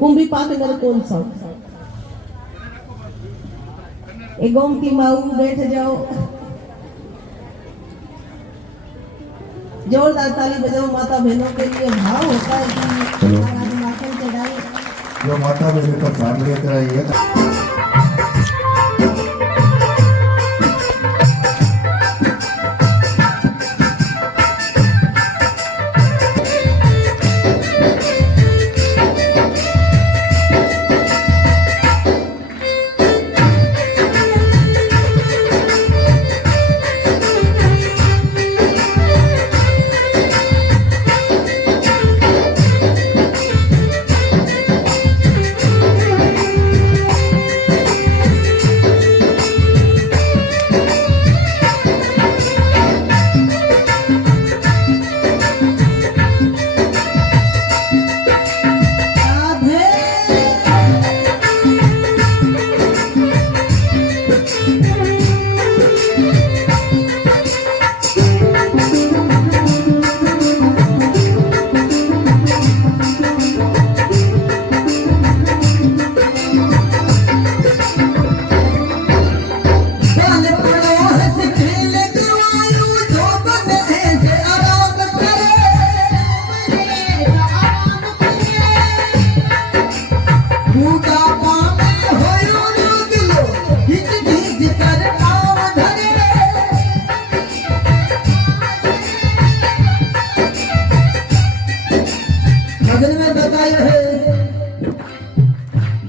कुंभी पाक नर कौन सा ए गोमती माऊ बैठ जाओ, जोरदार ताली बजाओ माता बहनों के लिए। भाव होता है कि माखन चढ़ाई जो माता बहन का भाग लेकर आई है।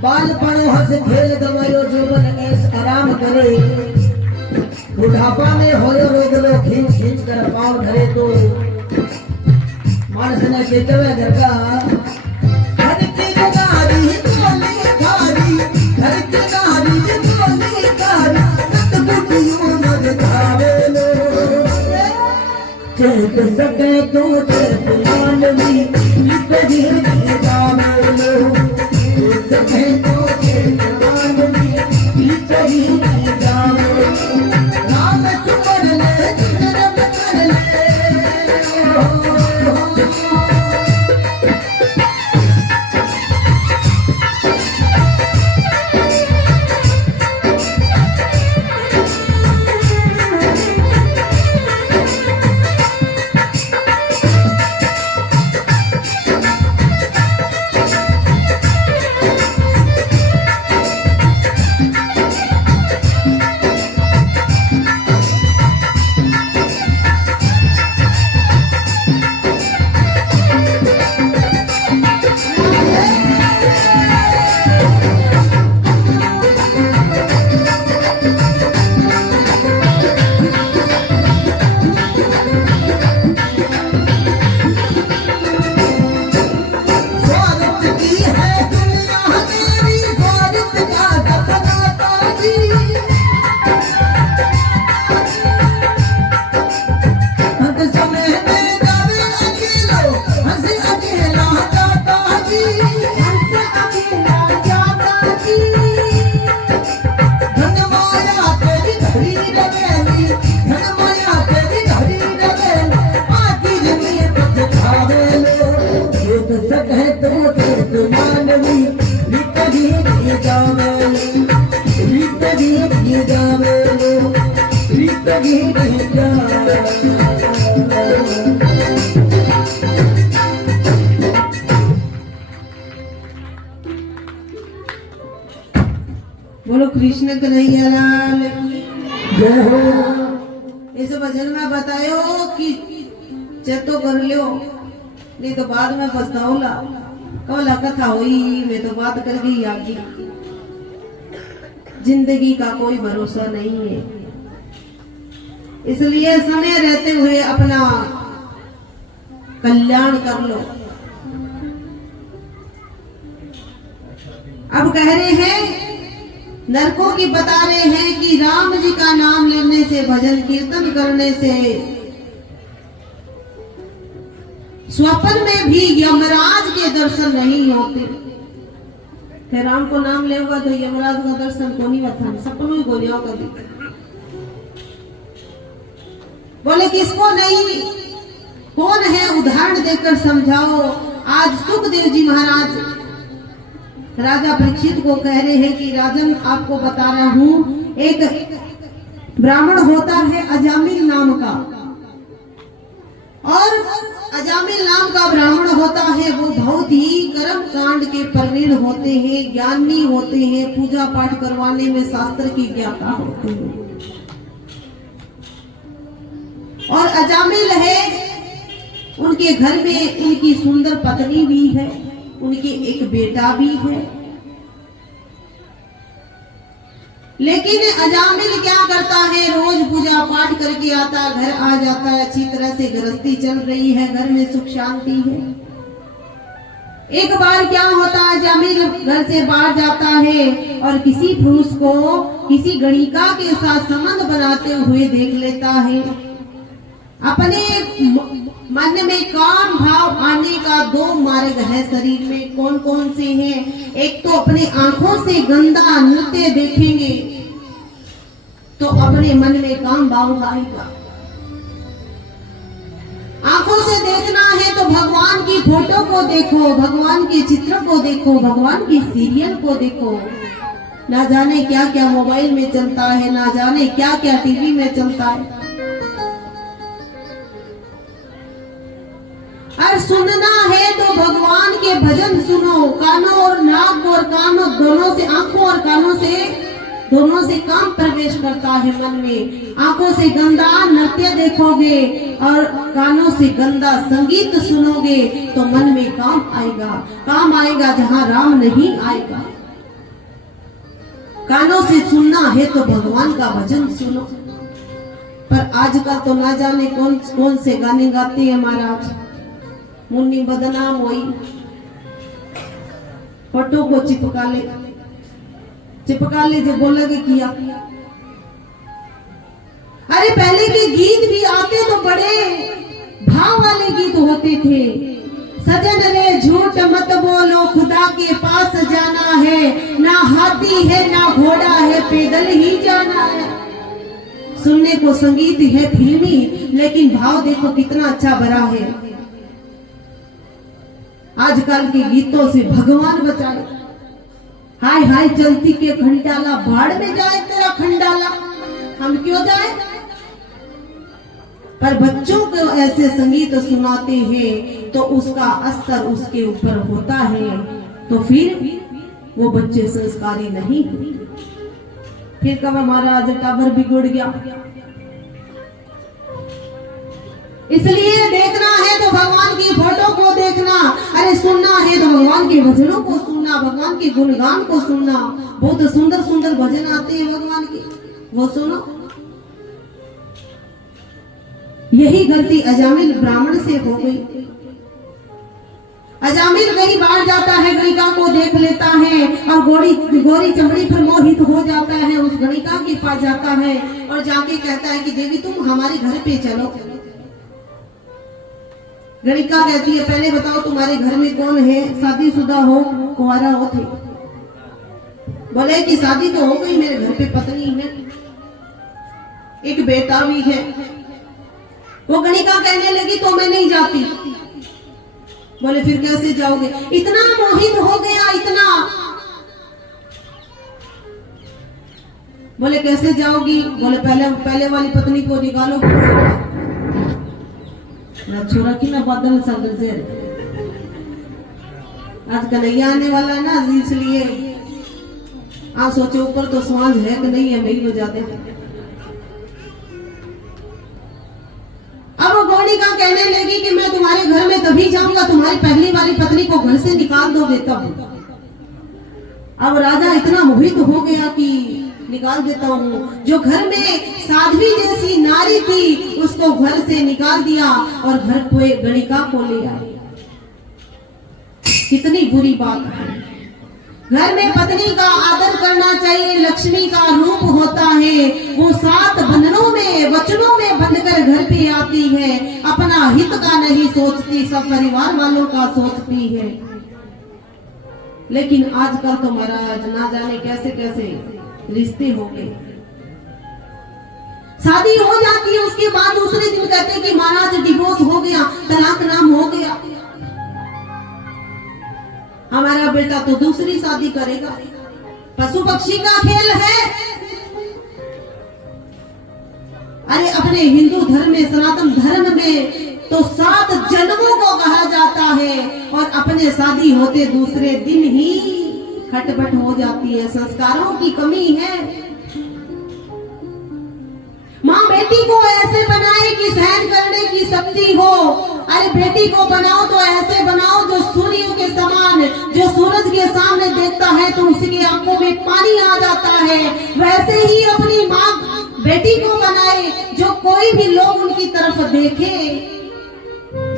बालपण हंस खेल गवायो जीवन ऐस आराम करे, बुढ़ापा में होयो रोग लो खींच खींच कर पाँव धरे तो मानस ने चेतवे घर का घर की गाड़ी चोली गाड़ी, घर की गाड़ी चोली गाड़ी सतबुद्धियों मत खावे लो चेत सके तो चेत मानवी लिप गिर गावे लो सके तो चेत मानवी लिप गिर गावे राम सुमर ले जन्म कर ले बोलो कृष्ण कन्हैया लाल जय हो। इस भजन में बतायो कि चेतो कर लियो नहीं तो बाद में पछताओला कौला कथा हुई मैं तो बात कर गई आगे। जिंदगी का कोई भरोसा नहीं है, इसलिए समय रहते हुए अपना कल्याण कर लो। अब कह रहे हैं नरकों की बता रहे हैं कि राम जी का नाम लेने से, भजन कीर्तन करने से स्वप्न में भी यमराज के दर्शन नहीं होते। फिर राम को नाम ले हुआ तो यमराज का दर्शन को नहीं होता, सपनों ही गोलियों का दिख। बोले किसको नहीं, कौन है उदाहरण देकर समझाओ। आज सुखदेव जी महाराज राजा परीक्षित को कह रहे हैं कि राजन आपको बता रहा हूँ, एक ब्राह्मण होता है अजामिल नाम का, और अजामिल नाम का ब्राह्मण होता है, वो बहुत ही कर्म कांड के प्रवीण होते हैं, ज्ञानी होते हैं, पूजा पाठ करवाने में शास्त्र की ज्ञाता होते हैं। और अजामिल है, उनके घर में उनकी सुंदर पत्नी भी है, उनके एक बेटा भी है। लेकिन अजामिल क्या करता है, रोज पूजा पाठ करके आता, घर आ जाता है, अच्छी तरह से गृहस्थी चल रही है, घर में सुख शांति है। एक बार क्या होता है, अजामिल घर से बाहर जाता है और किसी पुरुष को किसी गणिका के साथ संबंध बनाते हुए देख लेता है। अपने मन में काम भाव आने का दो मार्ग है शरीर में, कौन कौन से हैं? एक तो अपने आंखों से गंदा नृत्य देखेंगे तो अपने मन में काम भाव आएगा। आंखों से देखना है तो भगवान की फोटो को देखो, भगवान के चित्र को देखो, भगवान की सीरियल को देखो। ना जाने क्या क्या मोबाइल में चलता है, ना जाने क्या क्या टीवी में चलता है। और सुनना है तो भगवान के भजन सुनो। कानों और नाक और कानों दोनों से, आंखों और कानों से दोनों से काम प्रवेश करता है मन में। आंखों से गंदा नृत्य देखोगे और कानों से गंदा संगीत सुनोगे तो मन में काम आएगा। काम आएगा जहाँ राम नहीं आएगा। कानों से सुनना है तो भगवान का भजन सुनो। पर आजकल तो ना जाने कौन कौन से गाने गाते हैं महाराज। मुन्नी बदनाम हुई, फोटो को चिपका ले जो बोलोगे किया। अरे पहले के गीत भी आते तो बड़े भाव वाले गीत होते थे। सजन रे झूठ मत बोलो, खुदा के पास जाना है, ना हाथी है ना घोड़ा है, पैदल ही जाना है। सुनने को संगीत है फिल्मी, लेकिन भाव देखो कितना अच्छा भरा है। आजकल के गीतों से भगवान बचाए। हाय हाय चलती के खंडाला, बाढ़ में जाए तेरा खंडाला, हम क्यों जाए। पर बच्चों को ऐसे संगीत सुनाते हैं तो उसका असर उसके ऊपर होता है, तो फिर वो बच्चे संस्कारी नहीं। फिर कब हमारा आज टावर बिगड़ गया। इसलिए देखना है तो भगवान की फोटो को देखना, अरे सुनना है तो भगवान के भजनों को सुनना, भगवान के गुणगान को सुनना। बहुत सुंदर सुंदर भजन आते हैं भगवान के, वो सुनो। यही गलती अजामिल ब्राह्मण से हो गई। अजामिल कहीं बाहर जाता है, गणिका को देख लेता है और गोरी चमड़ी पर मोहित हो जाता है। उस गणिका के पास जाता है और जाके कहता है कि देवी तुम हमारे घर पे चलो। गणिका कहती है पहले बताओ तुम्हारे घर में कौन है, शादीशुदा हो कुंवारा हो थे। बोले कि शादी तो हो गई, मेरे घर पे पत्नी है, एक बेटा भी है। वो गणिका कहने लगी तो मैं नहीं जाती। बोले फिर कैसे जाओगे, इतना मोहित हो गया इतना। बोले कैसे जाओगी, बोले पहले वाली पत्नी को निकालो। छोरा की ना बादल सब से आज कन्हैया आने वाला है ना, इसलिए आप सोचो ऊपर तो सांझ है कि नहीं है, वही हो जाते हैं। अब वो गौड़िका कहने लगी कि मैं तुम्हारे घर में तभी जाऊंगा तुम्हारी पहली वाली पत्नी को घर से निकाल दोगे तब। अब राजा इतना मोहित हो गया कि निकाल देता हूँ। जो घर में साध्वी जैसी नारी थी उसको घर से निकाल दिया और घर को एक गणिका को ले आए। कितनी बुरी बात है। घर में पत्नी का आदर करना चाहिए, लक्ष्मी का रूप होता है। वो 7 बंधनों में वचनों में बंधकर घर पे आती है, अपना हित का नहीं सोचती, सब परिवार वालों का सोचती है। लेकिन आजकल तो महाराज ना जाने कैसे कैसे रिश्ते हो गए। शादी हो जाती है, उसके बाद दूसरे दिन कहते हैं कि महाराज डिवोर्स हो गया, तलाक नाम हो गया। हमारा बेटा तो दूसरी शादी करेगा। पशु पक्षी का खेल है। अरे अपने हिंदू धर्म में, सनातन धर्म में तो 7 जन्मों को कहा जाता है और अपने शादी होते दूसरे दिन ही खटपट हो जाती है। संस्कारों की कमी है। माँ बेटी को ऐसे बनाए कि सहन करने की शक्ति हो। अरे बेटी को बनाओ तो ऐसे बनाओ जो सूर्य के समान, जो सूरज के सामने देखता है तो उसकी आंखों में पानी आ जाता है। वैसे ही अपनी माँ बेटी को बनाए जो कोई भी लोग उनकी तरफ देखे,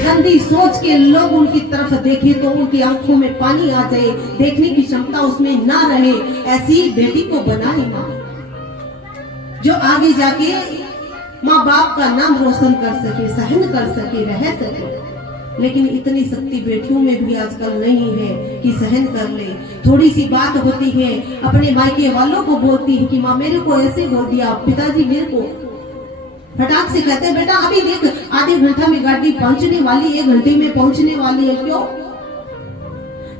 गंदी सोच के लोग उनकी तरफ देखे तो उनकी आंखों में पानी आ जाए, देखने की क्षमता उसमें ना रहे, ऐसी बेटी को बनाए माँ, जो आगे जाके माँ बाप का नाम रोशन कर सके, सहन कर सके, रह सके। लेकिन इतनी शक्ति बेटियों में भी आजकल नहीं है कि सहन कर ले। थोड़ी सी बात होती है अपने मायके वालों को बोलती है कि माँ मेरे को ऐसे बोल दिया, पिताजी मेरे को, फटाक से कहते हैं बेटा अभी देख आधे घंटा में गाड़ी पहुंचने वाली, 1 घंटे में पहुंचने वाली है। क्यों?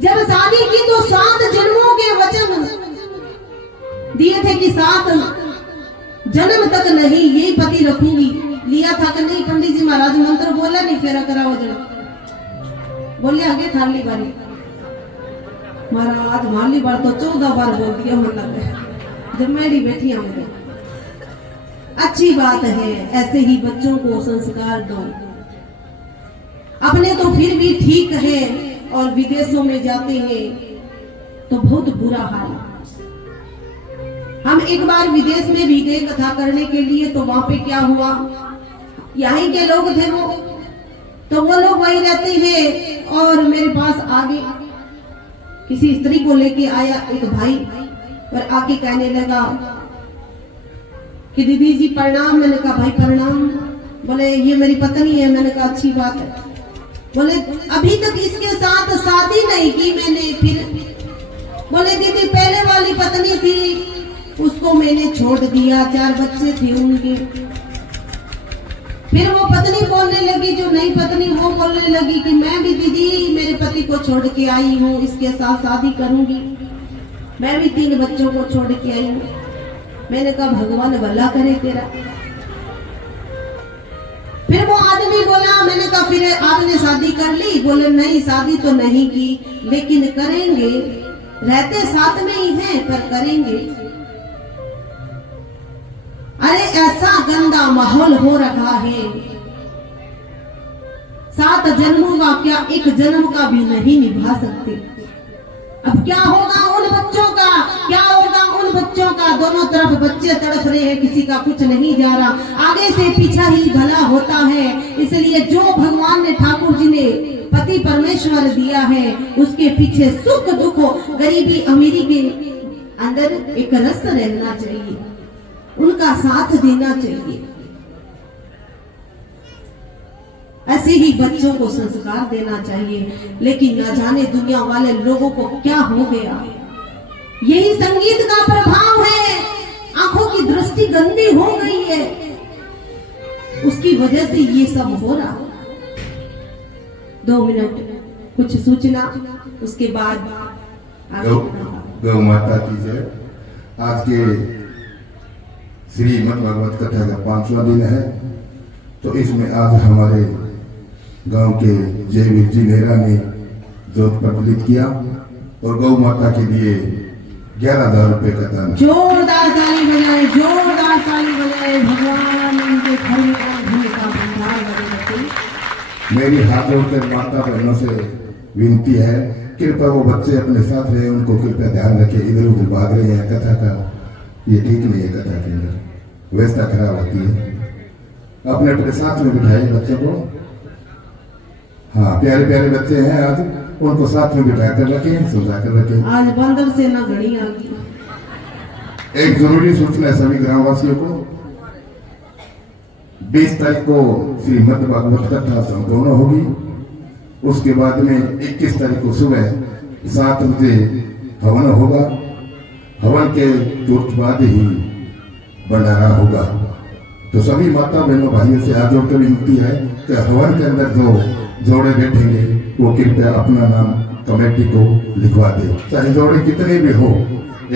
जब शादी की तो 7 जन्मों के वचन दिए थे कि 7 जन्म तक नहीं यही पति रखूंगी। लिया था कि नहीं? पंडित जी महाराज मंत्र बोला नहीं, फेरा कराओ जरा बोले आगे थाली बारी महाराज मारली बार तो 14 बार बोल दिया। मतलब जब मेरी बैठी हमें अच्छी बात है, ऐसे ही बच्चों को संस्कार दो। अपने तो फिर भी ठीक है और विदेशों में जाते हैं तो बहुत बुरा हाल। हम एक बार विदेश में भी गए कथा करने के लिए, तो वहां पे क्या हुआ, यहीं के लोग थे वो, तो वो लोग वही रहते हैं और मेरे पास आगे किसी स्त्री को लेके आया एक भाई और आके कहने लगा कि दीदी जी प्रणाम। मैंने कहा भाई प्रणाम। बोले ये मेरी पत्नी है। मैंने कहा अच्छी बात है। बोले अभी तक इसके साथ शादी नहीं की मैंने। फिर बोले दीदी पहले वाली पत्नी थी उसको मैंने छोड़ दिया, 4 बच्चे थे उनके। फिर वो पत्नी बोलने लगी, जो नई पत्नी वो बोलने लगी कि मैं भी दीदी मेरे पति को छोड़ के आई हूँ, इसके साथ शादी करूंगी। मैं भी 3 बच्चों को छोड़ के आई हूँ। मैंने कहा भगवान भला करे तेरा। फिर वो आदमी बोला, मैंने कहा फिर आपने शादी कर ली? बोले नहीं शादी तो नहीं की, लेकिन करेंगे, रहते साथ में ही हैं पर करेंगे। अरे ऐसा गंदा माहौल हो रखा है, 7 जन्मों का क्या 1 जन्म का भी नहीं निभा सकते। अब क्या होगा उन बच्चों का, क्या होगा उन बच्चों का? दोनों तरफ बच्चे तड़प रहे हैं, किसी का कुछ नहीं जा रहा, आगे से पीछा ही भला होता है। इसलिए जो भगवान ने ठाकुर जी ने पति परमेश्वर दिया है उसके पीछे सुख दुख गरीबी अमीरी के अंदर एक रस रहना चाहिए, उनका साथ देना चाहिए। ऐसे ही बच्चों को संस्कार देना चाहिए। लेकिन न जाने दुनिया वाले लोगों को क्या हो गया। यही संगीत का प्रभाव है, आंखों की दृष्टि गंदी हो गई है, उसकी वजह से ये सब हो रहा। 2 मिनट कुछ सूचना, उसके बाद गौ माता की जय। आज के श्रीमद् भागवत कथा का 5वां दिन है। तो इसमें आज हमारे गांव के जयवीर जी नेहरा ने जोत प्रज्वलित किया और गौ माता के लिए 11,000 रुपए का दान। जोरदार ताली बजाए, जोरदार ताली बजाए। भगवान उनके घर में धन का भंडार बने। मेरी हाथ जोड़कर माता बहनों से विनती है, कृपया वो बच्चे अपने साथ रहे, उनको कृपया ध्यान रखे। इधर उधर भाग रहे हैं कथा का, ये ठीक नहीं है। कथा के अंदर व्यवस्था खराब होती है। अपने अपने साथ में बिठाइए बच्चों को। हाँ प्यारे प्यारे बच्चे हैं, आज उनको साथ में बिठा कर रखें, समझा कर रखें। आज बंदर से न घड़ी आ गई। एक जरूरी सूचना है सभी ग्रामवासियों को, 20 तारीख को श्रीमद् भागवत कथा संपूर्ण होगी। उसके बाद में 21 तारीख को सुबह 7 बजे हवन होगा। हवन के तुरंत बाद ही भंडारा होगा। तो सभी माता बहनों भाइयों से हाथ जोड़कर विनती है कि हवन के अंदर जो जोड़े बैठेंगे वो कृपया अपना नाम कमेटी को लिखवा दे, चाहे जोड़े कितने भी हो,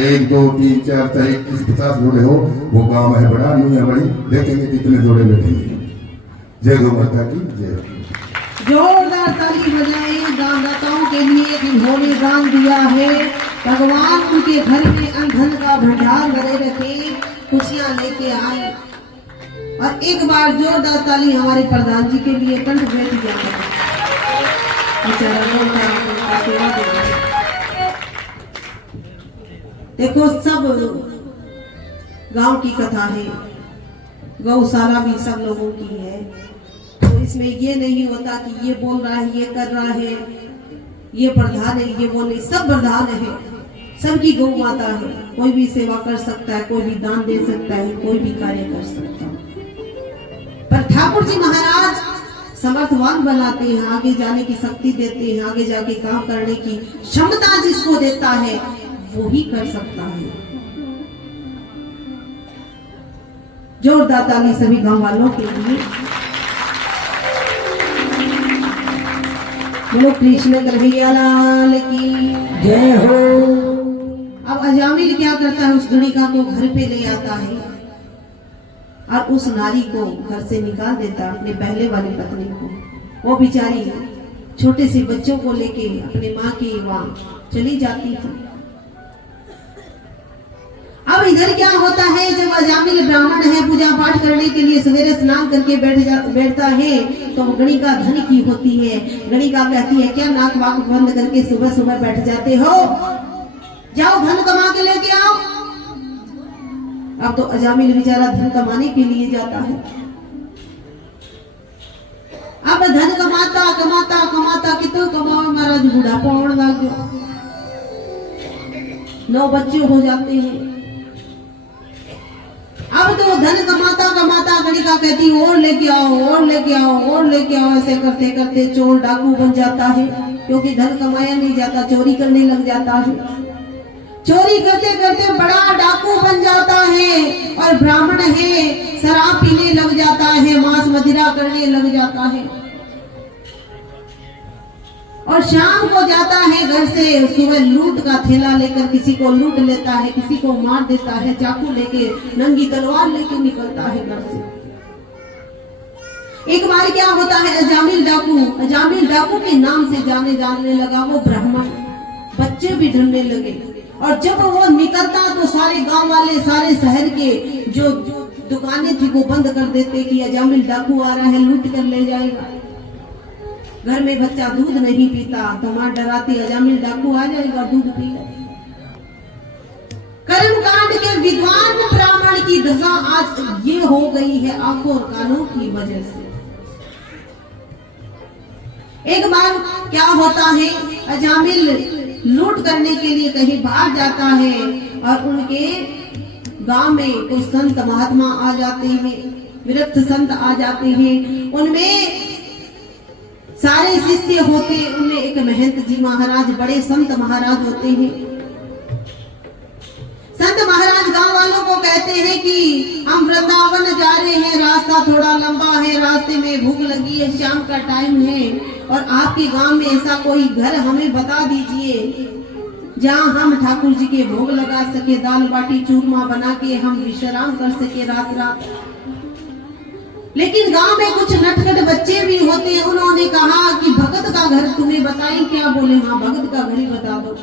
1 2 3 4 चाहे 21 50 जोड़े हो, वो गांव है बड़ा नहीं है बड़ी, देखेंगे कितने जोड़े बैठेंगे। जय गौ माता की जय। जोरदार ताली बजाएं दानदाताओं के लिए जिन्होंने दान दिया है। भगवान उनके घर में धन का भंडार भरे रखे, खुशियां लेके आए। और एक बार जोरदार ताली हमारे प्रधान जी के लिए कंठ बैठ जाता है। देखो सब गांव की कथा है, गौशाला भी सब लोगों की है, तो इसमें ये नहीं होता कि ये बोल रहा है, ये कर रहा है, ये प्रधान है, ये बोले, सब प्रधान है, सबकी गौ माता है। कोई भी सेवा कर सकता है, कोई भी दान दे सकता है, कोई भी कार्य कर सकता है। पर ठाकुर जी महाराज समर्थवान बनाते हैं, आगे जाने की शक्ति देते हैं, आगे जाके काम करने की क्षमता जिसको देता है वो ही कर सकता है। जोरदार ताली सभी गांव वालों के लिए। बोलो कृष्ण कन्हैया लाल की जय हो। अब अजामिल क्या करता है, उस गणिका को घर पे ले आता है और उस नारी को घर से निकाल देता, अपने पहले वाली पत्नी को। वो बेचारी छोटे से बच्चों को लेके अपने माँ की वहां चली जाती थी। अब इधर क्या होता है, जब अजामिल ब्राह्मण है, पूजा पाठ करने के लिए सवेरे स्नान करके बैठता है, तो गणिका धन की होती है। गणिका कहती है, क्या नाक वाक बंद करके सुबह सुबह बैठ जाते हो, जाओ धन कमा के लेके आओ। अब तो अजामिल बेचारा धन कमाने के लिए जाता है। अब धन कमाता कमाता कमाता कितना कमाओ महाराज, बुढ़ापा होने लग गया, 9 बच्चे हो जाते हैं। अब तो धन कमाता कमाता गणिका कहती और लेके आओ, और लेके आओ, और लेके आओ। ऐसे करते करते चोर डाकू बन जाता है, क्योंकि धन कमाया नहीं जाता, चोरी करने लग जाता है। चोरी करते करते बड़ा डाकू बन जाता है, और ब्राह्मण है, शराब पीने लग जाता है, मांस मदिरा करने लग जाता है, और शाम को जाता है घर से, सुबह लूट का थैला लेकर किसी को लूट लेता है, किसी को मार देता है, चाकू लेके, नंगी तलवार लेके निकलता है घर से। एक बार क्या होता है, अजामिल डाकू के नाम से जाने लगा। वो ब्राह्मण बच्चे भी ढूंढने लगे, और जब वो निकलता तो सारे गांव वाले, सारे शहर के जो दुकानें थी वो बंद कर देते कि अजामिल डाकू आ रहा है, लूट कर ले जाएगा। घर में बच्चा दूध नहीं पीता तो मां डराती, अजामिल डाकू आ जाएगा, दूध पी ले। कर्मकांड के विद्वान ब्राह्मण की दशा आज ये हो गई है आंखों और कानों की वजह से। एक बार क्या होता है, अजामिल लूट करने के लिए कहीं बाहर जाता है, और उनके गांव में कोई संत महात्मा आ जाते हैं, विरक्त संत आ जाते हैं। उनमें सारे शिष्य होते, उनमें एक महंत जी महाराज, बड़े संत महाराज होते हैं। संत महाराज गांव वालों को कहते हैं कि हम वृंदावन जा रहे हैं, रास्ता थोड़ा लंबा है, रास्ते में भूख लगी है, शाम का टाइम है, और आपके गांव में ऐसा कोई घर हमें बता दीजिए जहां हम ठाकुर जी के भोग लगा सके, दाल बाटी चूरमा बना के हम विश्राम कर सके रात। लेकिन गांव में कुछ नटखट बच्चे भी होते हैं। उन्होंने कहा कि भगत का घर तुम्हें बताएं क्या? बोले हाँ, भगत का घर ही बता दो।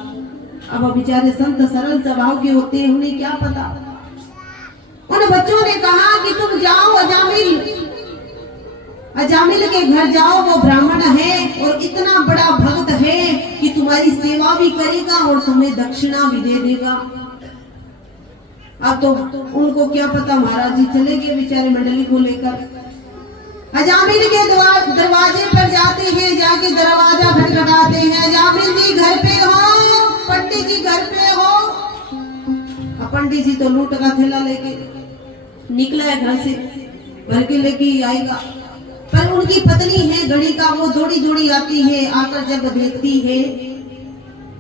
अब बेचारे संत सरल स्वभाव के होते हैं, उन्हें क्या पता। उन बच्चों ने कहा कि तुम जाओ अजामिल के घर जाओ, वो ब्राह्मण है और इतना बड़ा भक्त है कि तुम्हारी सेवा भी करेगा और तुम्हें दक्षिणा भी दे देगा। अब तो उनको क्या पता, महाराज जी चले गए बेचारे मंडली को लेकर। अजामिल के दरवाजे पर जाते हैं, जाके दरवाजा खटखटाते हैं, अजामिल जी घर पे हो, पंडित जी घर पे हो। अब पंडित जी तो लूट का थैला लेके निकला है घर से, भर के लेके आएगा। पर उनकी पत्नी है गणिका, वो दौड़ी दौड़ी आती है, आकर जब देखती है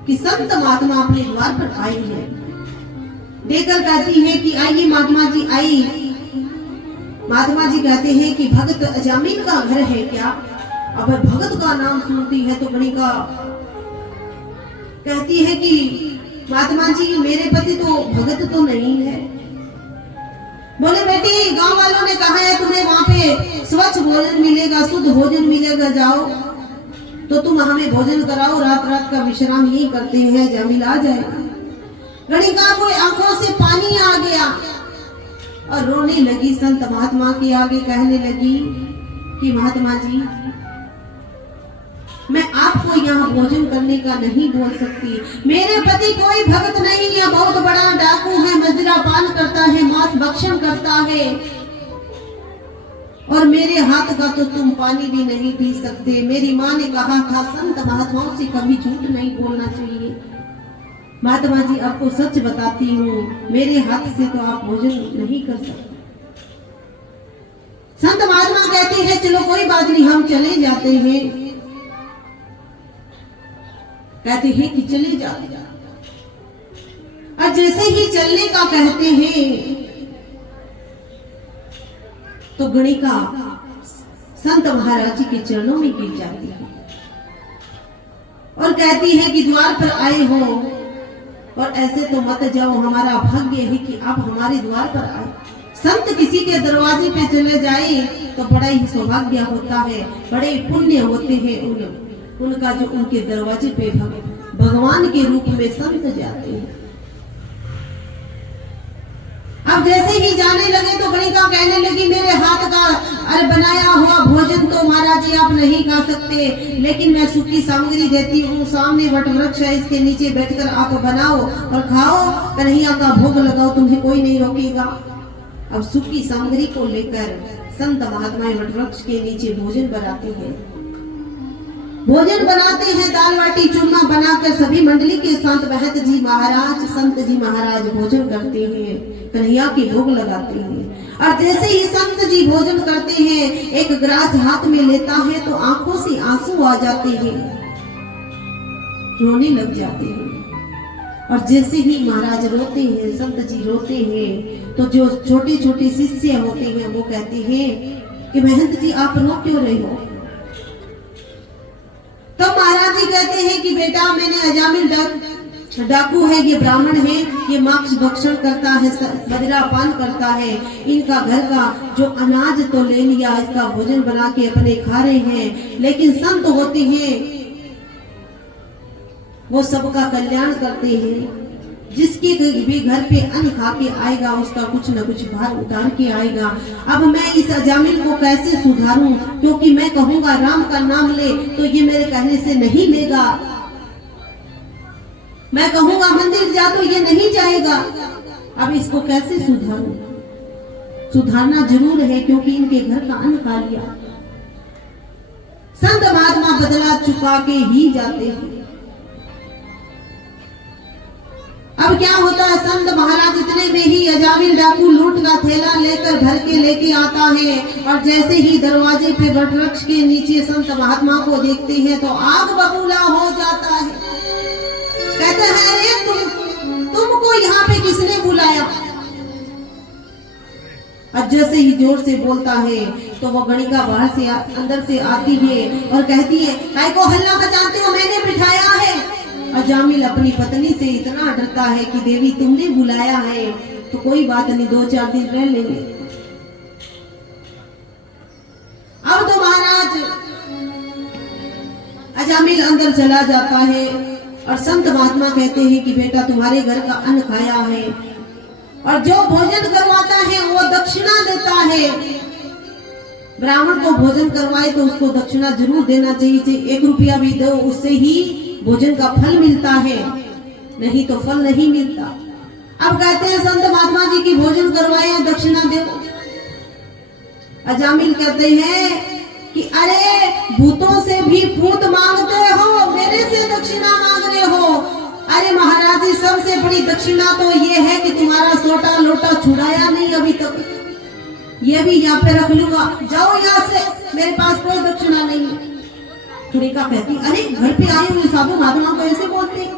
कि संत महात्मा अपने द्वार पर आई है, देखकर कहती है कि आइए महात्मा जी, आई। महात्मा जी कहते हैं कि भगत अजामिल का घर है क्या? अब भगत का नाम सुनती है तो गणिका कहती है कि महात्मा जी मेरे पति तो भगत तो नहीं है। बोले बेटी गांव वालों ने कहा है तुम्हें वहां पे स्वच्छ भोजन मिलेगा, शुद्ध भोजन मिलेगा, जाओ तो तुम हमें भोजन कराओ, रात रात का विश्राम यही करते हैं, जामिल आ जाएगा। गणिका को आंखों से पानी आ गया और रोने लगी। संत महात्मा के आगे कहने लगी कि महात्मा जी मैं आपको यहाँ भोजन करने का नहीं बोल सकती। मेरे पति कोई भक्त नहीं है, बहुत बड़ा डाकू है, मदिरा पान करता है, मांस भक्षण करता है और मेरे हाथ का तो तुम पानी भी नहीं पी सकते। मेरी माँ ने कहा था संत महात्माओं से कभी झूठ नहीं बोलना चाहिए। महात्मा जी आपको सच बताती हूँ, मेरे हाथ से तो आप भोजन नहीं कर सकते। संत महात्मा कहते हैं चलो कोई बात नहीं, हम चले जाते हैं। कहते हैं कि चले जाओ। और जैसे ही चलने का कहते हैं तो गणिका संत महाराज जी के चरणों में गिर जाती है और कहती है कि द्वार पर आए हो और ऐसे तो मत जाओ, हमारा भाग्य है कि आप हमारे द्वार पर आए। संत किसी के दरवाजे पे चले जाए तो बड़ा ही सौभाग्य होता है, बड़े पुण्य होते हैं उनका जो उनके दरवाजे पे भगवान के रूप में संत जाते हैं। अब जैसे ही जाने लगे तो गणिका कहने लगी मेरे हाथ का बनाया हुआ भोजन तो महाराज जी आप नहीं खा सकते, लेकिन मैं सूखी सामग्री देती हूँ, सामने वट वृक्ष है, इसके नीचे बैठकर आप बनाओ और खाओ, कन्हैया का भोग लगाओ, तुम्हें कोई नहीं रोकेगा। अब सूखी सामग्री को लेकर संत महात्माएं वट वृक्ष के नीचे भोजन बनाते हैं। भोजन बनाते हैं, दाल बाटी चूरमा बनाकर सभी मंडली के साथ महंत जी महाराज, संत जी महाराज भोजन करते हैं, कन्हैया के भोग लगाते हैं। और जैसे ही संत जी भोजन करते हैं, एक ग्रास हाथ में लेता है तो आंखों से आंसू आ जाते हैं, रोने लग जाते हैं। और जैसे ही महाराज रोते हैं, संत जी रोते हैं, तो जो छोटे छोटे शिष्य होते हैं वो कहते हैं कि महंत जी आप रो क्यों रहे हो? तो महाराज जी कहते हैं कि बेटा मैंने अजामिल डाकू है, ये ब्राह्मण है, ये मांस भक्षण करता है, मदिरा पान करता है, इनका घर का जो अनाज तो ले लिया, इसका भोजन बना के अपने खा रहे हैं, लेकिन संत होते हैं वो सबका कल्याण करते हैं। जिसके भी घर पे अन्न खा के आएगा उसका कुछ न कुछ भार उतार के आएगा। अब मैं इस अजामिल को कैसे सुधारूं, क्योंकि मैं कहूंगा राम का नाम ले तो ये मेरे कहने से नहीं लेगा, मैं कहूंगा मंदिर जा तो ये नहीं जाएगा। अब इसको कैसे सुधारूं? सुधारना जरूर है क्योंकि इनके घर का अन्न खा लिया। संत महात्मा बदला चुका के ही जाते हैं। अब क्या होता है, संत महाराज इतने में ही अजामिल डाकू लूट का थैला लेकर भर के लेके आता है और जैसे ही दरवाजे पे वट वृक्ष के नीचे संत महात्मा को देखते हैं तो आग बबूला हो जाता है। कहते हैं अरे तुमको यहाँ पे किसने बुलाया? और जैसे ही जोर से बोलता है तो वो गणिका बाहर से अंदर से आती है और कहती है काय को हल्ला मचाते हो, मैंने बिठाया है। अजामिल अपनी पत्नी से इतना डरता है कि देवी तुमने बुलाया है तो कोई बात नहीं, 2-4 दिन रह लेंगे। अब तो महाराज अजामिल अंदर चला जाता है और संत महात्मा कहते हैं कि बेटा तुम्हारे घर का अन्न खाया है और जो भोजन करवाता है वो दक्षिणा देता है। ब्राह्मण को भोजन करवाए तो उसको दक्षिणा जरूर देना चाहिए, 1 रुपया भी दो, उससे ही भोजन का फल मिलता है, नहीं तो फल नहीं मिलता। अब कहते हैं संत महात्मा जी की भोजन करवाए दक्षिणा दो। अजामिल कहते हैं कि अरे भूतों से भी भूत मांगते हो, मेरे से दक्षिणा मांग रहे हो। अरे महाराज जी सबसे बड़ी दक्षिणा तो ये है कि तुम्हारा सोटा लोटा छुड़ाया नहीं अभी तक, ये भी यहाँ पे रख लूंगा, जाओ यहाँ से, मेरे पास कोई दक्षिणा नहीं है। गणिका कहती अरे घर पे आए हुए साधु महात्मा को ऐसे बोलते?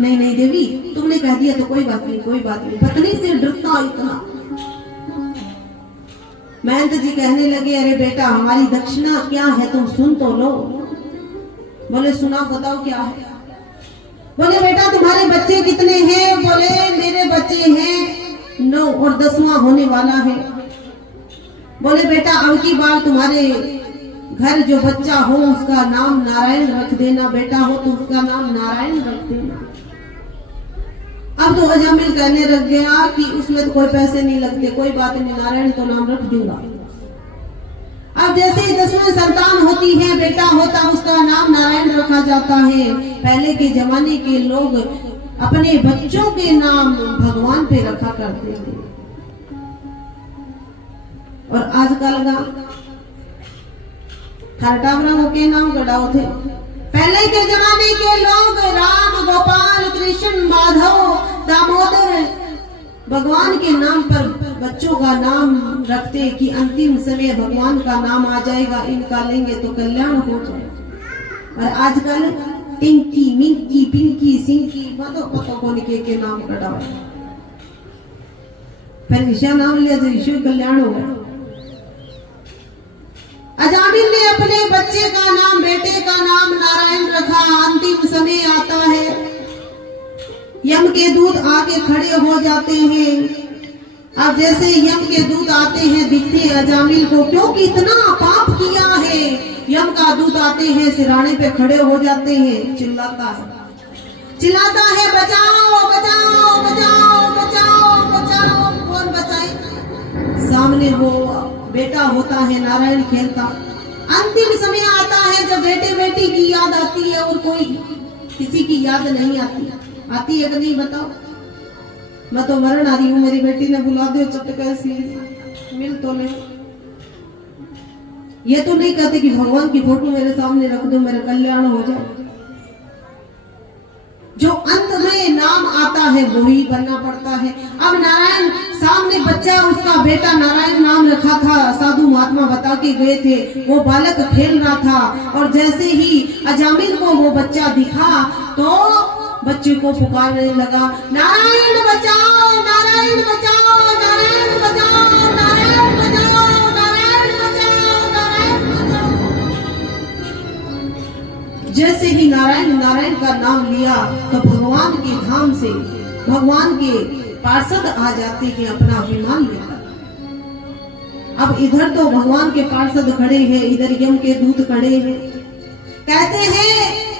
नहीं नहीं देवी तुमने कह दिया तो कोई बात नहीं, कोई बात नहीं। पत्नी से डरता इतना। महंत जी कहने लगे अरे बेटा हमारी दक्षिणा क्या है, तुम सुन तो लो। बोले सुना बताओ क्या है। बोले बेटा तुम्हारे बच्चे कितने हैं? बोले मेरे बच्चे हैं 9 और 10वां होने वाला है। बोले बेटा अब की बार तुम्हारे घर जो बच्चा हो उसका नाम नारायण रख देना, बेटा हो तो उसका नाम नारायण रख देना। अब तो अजामिल कहने लग गया कि उसमें तो कोई पैसे नहीं लगते, कोई बात नहीं, नारायण तो नाम रख दूंगा। अब जैसे ही 10वीं संतान होती है, बेटा होता, उसका नाम नारायण रखा जाता है। पहले के जमाने के लोग अपने बच्चों के नाम भगवान पे रखा करते थे। और आजकल का खरटावरा के नाम गड़ाओ थे। पहले के जमाने के लोग राम, गोपाल, कृष्ण, माधव, दामोदर भगवान के नाम पर बच्चों का नाम रखते कि अंतिम समय भगवान का नाम आ जाएगा, इनका लेंगे तो कल्याण हो जाएगा। और आजकल टिंकी, मिंकी, पिंकी, सिंकी पतो कौन के नाम कटाओ, फिर ईशा नाम लिया तो ईश्वर कल्याण हो गया। अजामिल ने अपने बच्चे का नाम, बेटे का नाम नारायण रखा। अंतिम समय आता है, यम के दूत आके खड़े हो जाते हैं। अब जैसे यम के दूत आते हैं, दिखते अजामिल को, क्योंकि इतना पाप किया है। यम का दूत आते हैं, सिराने पे खड़े हो जाते हैं, चिल्लाता है बचाओ बचाओ बचाओ बचाओ बचाओ। कौन बचाए? सामने वो बेटा होता है नारायण खेलता। अंतिम समय आता है जब बेटे बेटी की याद आती है और कोई किसी की याद नहीं आती है कि नहीं बताओ? मैं तो मरण आ रही हूँ, मेरी बेटी ने बुला दो चटका सी मिल तो नहीं। ये तो नहीं कहते कि भगवान की फोटो मेरे सामने रख दो, मेरा कल्याण हो जाए। जो अंत में नाम आता है वो ही बनना पड़ता है। अब नारायण सामने बच्चा, उसका बेटा नारायण नाम रखा था, साधु महात्मा बता के गए थे। वो बालक खेल रहा था और जैसे ही अजामिल को वो बच्चा दिखा तो बच्चे को पुकारने लगा, नारायण बचाओ नारायण बचाओ नारायण बचाओ नारायण बचाओ नारायण बचाओ नारायण बचाओ। जैसे ही नारायण नारायण का नाम लिया तो भगवान के धाम से भगवान के पार्षद आ जाते हैं अपना विमान लेकर। अब इधर तो भगवान के पार्षद खड़े हैं, इधर यम के दूत खड़े हैं। कहते हैं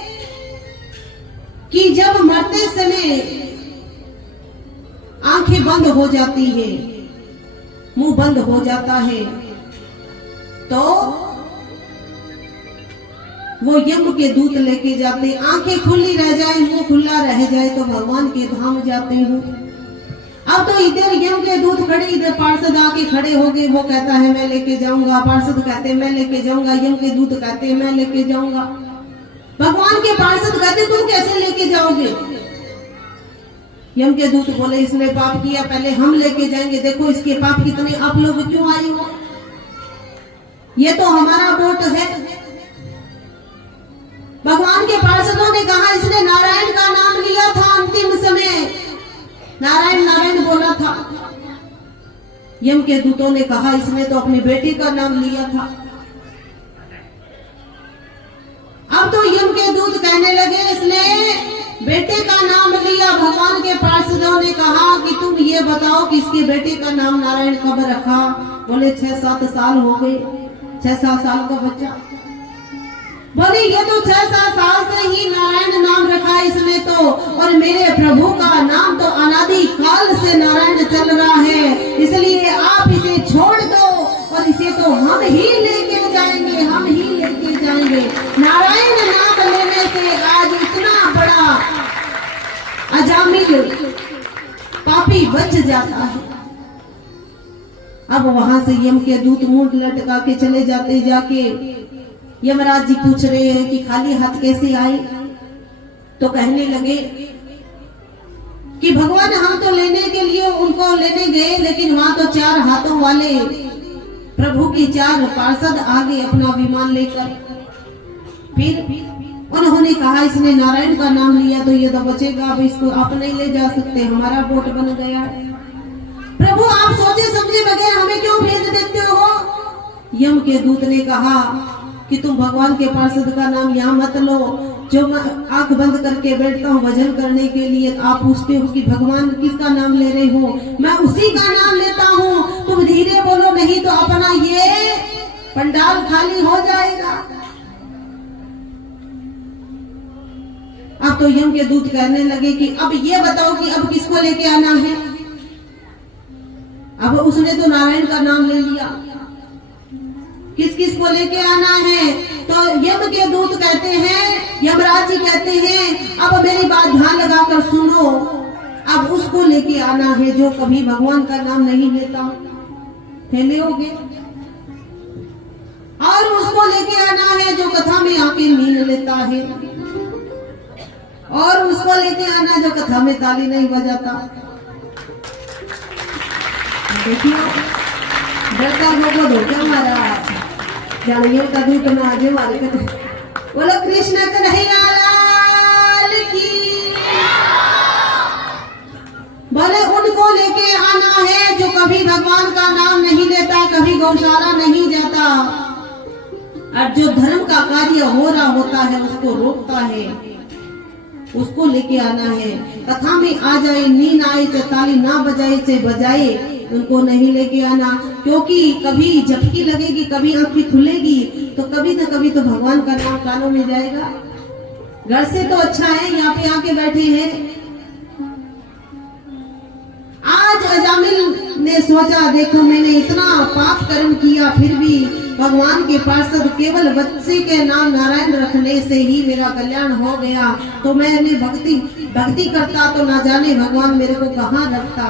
कि जब मरते समय आंखें बंद हो जाती है, मुंह बंद हो जाता है, तो वो यम के दूत लेके जाते। आंखें खुली रह जाए, मुंह खुला रह जाए तो भगवान के धाम जाते हो। अब तो इधर यम के दूत खड़े, इधर पार्षद आके खड़े हो गए। वो कहता है मैं लेके जाऊंगा, पार्षद कहते मैं लेके जाऊंगा, यम के दूत कहते मैं लेके जाऊंगा। भगवान के पार्षद कहते तुम कैसे लेके जाओगे? यम के दूत बोले इसने पाप किया, पहले हम लेके जाएंगे, देखो इसके पाप कितने, आप लोग क्यों आए हो? ये तो हमारा वोट है। भगवान के पार्षदों ने कहा इसने नारायण का नाम लिया था, अंतिम समय नारायण नारायण बोला था। यम के दूतों ने कहा इसने तो अपनी बेटी का नाम लिया था। अब तो यम के दूत कहने लगे इसने बेटे का नाम लिया। भगवान के पार्षदों ने कहा कि तुम ये बताओ कि इसके बेटे का नाम नारायण कब रखा? बोले 6-7 साल हो गए, 6-7 साल का बच्चा। बोले ये तो 6-7 साल से ही नारायण नाम रखा इसने तो, और मेरे प्रभु का नाम तो अनादि काल से नारायण चल रहा है, इसलिए आप इसे छोड़ दो और इसे तो हम ही लेके जाएंगे, हम ही लेके जाएंगे। नारायण नाम लेने से आज इतना बड़ा अजामिल पापी बच जाता है। अब वहां से यम के दूत मुंह लटका के चले जाते। जाके यमराज जी पूछ रहे हैं कि खाली हाथ कैसे आए? तो कहने लगे कि भगवान हम तो लेने के लिए उनको लेने गए, लेकिन वहां तो 4 हाथों वाले प्रभु की 4 पार्षद आ गए अपना विमान लेकर। फिर उन्होंने कहा इसने नारायण का नाम लिया तो ये तो बचेगा, अब इसको आप नहीं ले जा सकते, हमारा वोट बन गया। प्रभु आप सोचे समझे बगैर हमें क्यों भेज देते हो? यम के दूत ने कहा कि तुम भगवान के पार्षद का नाम यहाँ मत लो, जो मैं आंख बंद करके बैठता हूँ भजन करने के लिए, आप पूछते हो कि भगवान किसका नाम ले रहे हो, मैं उसी का नाम लेता हूँ। तुम धीरे बोलो, नहीं तो अपना ये पंडाल खाली हो जाएगा। अब तो यम के दूत कहने लगे कि अब ये बताओ कि अब किसको लेके आना है। अब उसने तो नारायण का नाम ले लिया, किस किस को लेके आना है। तो यम के दूत कहते हैं, यमराज जी कहते हैं, अब मेरी बात ध्यान लगाकर सुनो, अब उसको लेके आना है जो कभी भगवान का नाम नहीं लेता, फैलोगे। और उसको लेके आना है जो कथा में आके नींद लेता है, और उसको लेके आना जो कथा में ताली नहीं बजाता। देखियो डरता भगवत हो क्या महाराज, जानिए का दूत में आगे वाले कहते, बोलो कृष्ण कन्हैया लाल की। बोले उनको लेके आना है जो कभी भगवान का नाम नहीं लेता, कभी गौशाला नहीं जाता, और जो धर्म का कार्य हो रहा होता है उसको रोकता है, उसको लेके आना है। कथा में आ जाए, नींद आए, चाहे ताली ना बजाए चाहे बजाए, उनको नहीं लेके आना। क्योंकि कभी झपकी लगेगी, कभी आंखें खुलेगी, तो कभी न कभी तो भगवान का नाम कानों में जाएगा। घर से तो अच्छा है यहाँ पे आके बैठे हैं। आज अजामिल ने सोचा, देखो मैंने इतना पाप कर्म किया, फिर भी भगवान के पार्षद केवल बच्चे के नाम नारायण रखने से ही मेरा कल्याण हो गया, तो मैंने भक्ति करता तो ना जाने भगवान मेरे को कहाँ रखता।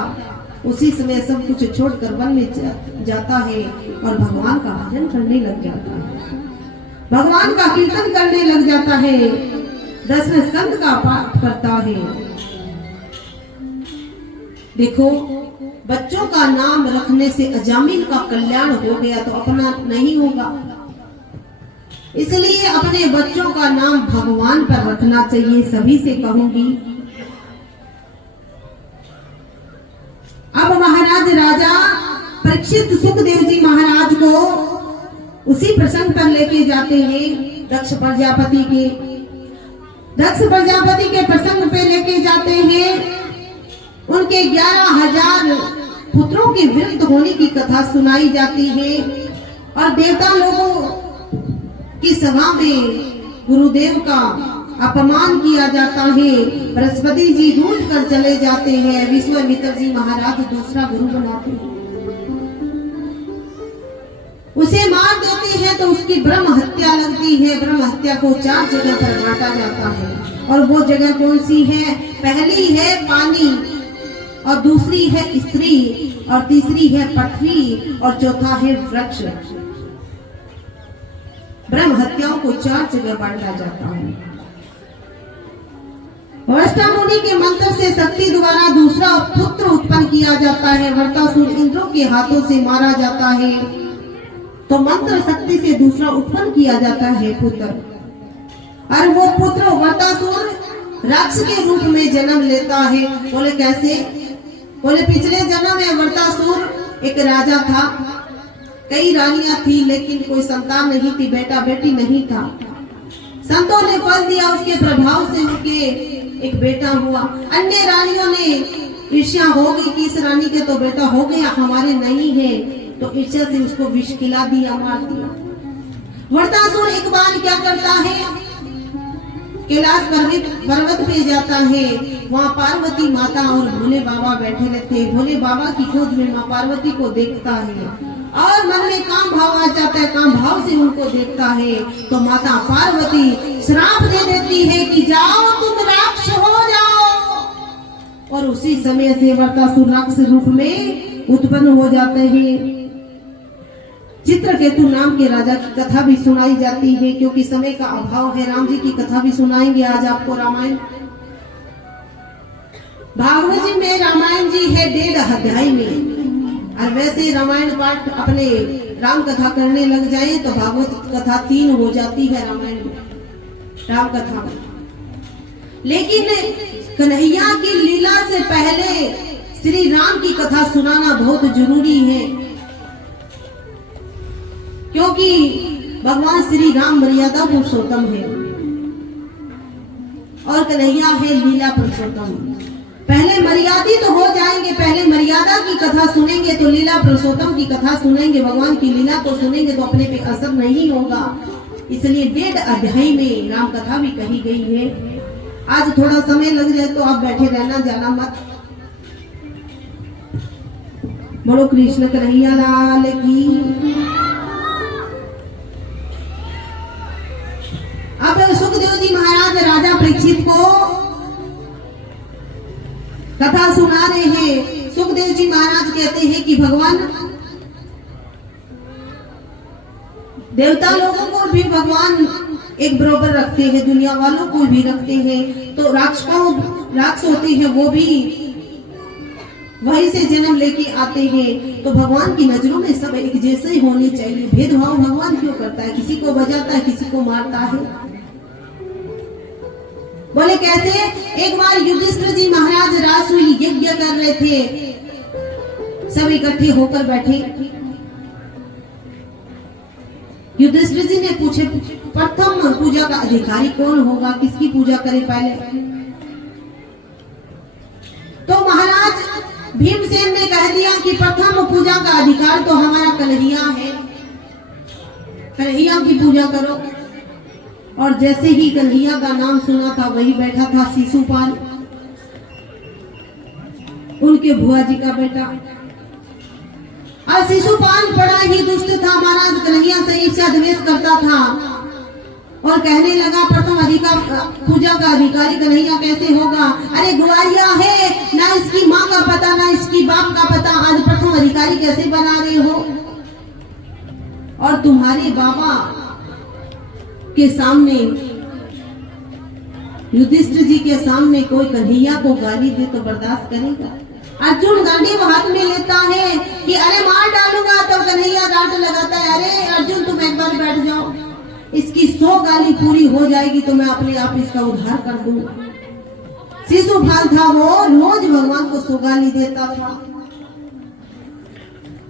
उसी समय सब कुछ छोड़कर वन में जाता है और भगवान का भजन करने लग जाता है, भगवान का कीर्तन करने लग जाता है, 10वें स्कंद का पाठ करता है। देखो, बच्चों का नाम रखने से अजामिल का कल्याण हो गया तो अपना नहीं होगा, इसलिए अपने बच्चों का नाम भगवान पर रखना चाहिए। सभी से कहूंगी। अब महाराज राजा परीक्षित सुखदेव जी महाराज को उसी प्रसंग पर लेके जाते हैं, दक्ष प्रजापति के प्रसंग पे लेके जाते हैं। उनके 11,000 पुत्रों के विरुद्ध होने की कथा सुनाई जाती है, और देवता लोगों की सभा में गुरुदेव का अपमान किया जाता है। बृहस्पति जी रूठ कर चले जाते हैं, विश्वामित्र जी महाराज दूसरा गुरु बनाते हैं, उसे मार देते हैं, तो उसकी ब्रह्म हत्या लगती है। ब्रह्म हत्या को 4 जगह पर बांटा जाता है, और वो जगह कौन सी है? पहली है पानी, और दूसरी है स्त्री, और तीसरी है पृथ्वी, और चौथा है वृक्ष। ब्रह्म हत्याओं को 4 जगह बांटा जाता है। वशिष्ठ मुनि के मंत्र से शक्ति द्वारा दूसरा पुत्र उत्पन्न किया जाता है। वृत्रासुर इंद्रों के हाथों से मारा जाता है, तो मंत्र शक्ति से दूसरा उत्पन्न किया जाता है पुत्र, और वो पुत्र वृत्रासुर राक्षस के रूप में जन्म लेता है। बोले कैसे? बोले पिछले जन्म में वृत्रासुर एक राजा था, कई रानियां थी, लेकिन कोई संतान नहीं थी, बेटा बेटी नहीं था। संतों ने फल दिया, उसके प्रभाव से उनके एक बेटा हुआ। अन्य रानियों ने ईर्ष्या हो गई कि इस रानी के तो बेटा हो गया, हमारे नहीं है, तो ईर्ष्या से उसको विष खिला दिया, मार दिया। वृत्रासुर एक बार क्या करता है, कैलाश पर्वत पे जाता है, वहाँ पार्वती माता और भोले बाबा बैठे रहते हैं। भोले बाबा की खोज में माँ पार्वती को देखता है, और मन में काम भाव आ जाता है, काम भाव से उनको देखता है, तो माता पार्वती श्राप दे देती है कि जाओ तुम राक्षस हो जाओ, और उसी समय से वृत्रासुर राक्षस रूप में उत्पन्न हो जाते हैं। चित्रकेतु नाम के राजा की कथा भी सुनाई जाती है, क्योंकि समय का अभाव है। राम जी की कथा भी सुनाएंगे आज आपको। रामायण भागवत जी में रामायण जी है 1.5 अध्याय में, और वैसे रामायण पाठ अपने राम कथा करने लग जाए तो भागवत कथा 3 हो जाती है रामायण में, राम कथा में। लेकिन कन्हैया की लीला से पहले श्री राम की कथा सुनाना बहुत जरूरी है, क्योंकि भगवान श्री राम मर्यादा पुरुषोत्तम है। और कन्हैया है लीला पुरुषोत्तम। पहले मर्यादित तो हो जाएंगे, पहले मर्यादा की कथा सुनेंगे तो लीला पुरुषोत्तम की कथा सुनेंगे, भगवान की लीला को सुनेंगे तो अपने पे असर नहीं होगा। इसलिए 1.5 अध्याय में राम कथा भी कही गई है। आज थोड़ा समय लग जाए तो आप बैठे रहना, जाना मत। बोलो कृष्ण कन्हैया लाल की। अब सुखदेव जी महाराज राजा परीक्षित को कथा सुना रहे हैं। सुखदेव जी महाराज कहते हैं कि भगवान देवता लोगों को भी भगवान एक बराबर रखते हैं, दुनिया वालों को भी रखते हैं। तो राक्षस होते हैं वो भी वहीं से जन्म लेके आते हैं। तो भगवान की नजरों में सब एक जैसे ही होने चाहिए। भेदभाव भगवान क्यों करता है? किसी को बजाता है, किसी को मारता है। बोले कैसे? एक बार युधिष्ठिर जी महाराज रासुई यज्ञ कर रहे थे, सब इकट्ठे होकर बैठे। युधिष्ठिर जी ने पूछे प्रथम पूजा का अधिकारी कौन होगा, किसकी पूजा करे पहले? तो महाराज भीमसेन ने कह दिया कि प्रथम पूजा का अधिकार तो हमारा कन्हैया है, कन्हैया की पूजा करो। और जैसे ही कन्हैया का नाम सुना था वही बैठा था शिशुपाल, उनके बुआ जी का बेटा। और शिशुपाल बड़ा ही दुष्ट था, महाराज कन्हैया से ईर्ष्या द्वेष करता था और कहने लगा प्रथम अधिकार पूजा का अधिकारी कन्हैया कैसे होगा? अरे गुआरिया है, ना इसकी माँ का पता ना इसकी बाप का पता, आज प्रथम अधिकारी कैसे बना रहे हो? और तुम्हारे बाबा के सामने, युधिष्ठिर जी के सामने कोई कन्हैया को गाली दे तो बर्दाश्त करेगा? अर्जुन गांडीव हाथ में लेता है कि अरे मार डालूंगा, तो कन्हैया डांट लगाता है, अरे अर्जुन तुम एक बार बैठ जाओ, इसकी 100 गाली पूरी हो जाएगी तो मैं अपने आप इसका उद्धार कर दूंगा। शिशुपाल था वो, रोज भगवान को 100 गाली देता था।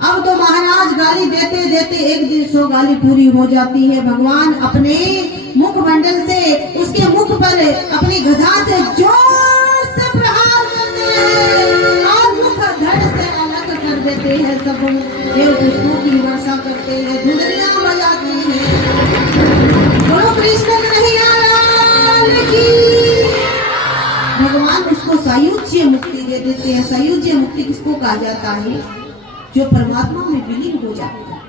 अब तो महाराज गाली देते देते एक दिन 100 गाली पूरी हो जाती है। भगवान अपने मुख मंडल से उसके मुख पर अपनी गदा से जोर से प्रहार करते हैं और मुख धड़ से अलग कर देते हैं। सब देव पुष्पों की वर्षा करते हैं, धुंधलियां बजाते हैं। बोलो कृष्ण कन्हैया लाल की। भगवान उसको सायुज्य मुक्ति दे देते हैं। सायुज्य मुक्ति किसको कहा जाता है? जो परमात्मा में विलीन हो जाता है।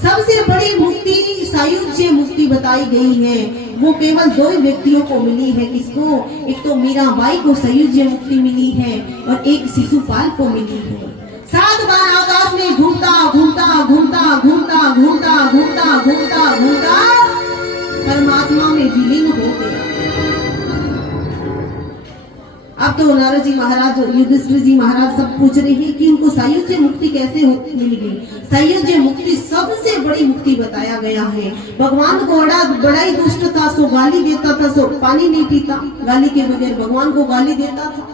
सबसे बड़ी मुक्ति सायुज्य मुक्ति बताई गई है, वो केवल 2 व्यक्तियों को मिली है। किसको? एक तो मीराबाई को सायुज्य मुक्ति मिली है और एक शिशुपाल को मिली है। 7 बार आकाश में घूमता घूमता घूमता घूमता घूमता घूमता घूमता घूमता परमात्मा में विलीन हो गया। अब तो नारद जी महाराज, युधिष्ठिर जी महाराज सब पूछ रहे हैं कि उनको सायुज्य मुक्ति कैसे मिल गई। सायुज्य मुक्ति सबसे बड़ी मुक्ति बताया गया है। भगवान को बड़ा ही दुष्ट था, सो गाली देता था, सो पानी नहीं पीता, गाली के बगैर भगवान को गाली देता था।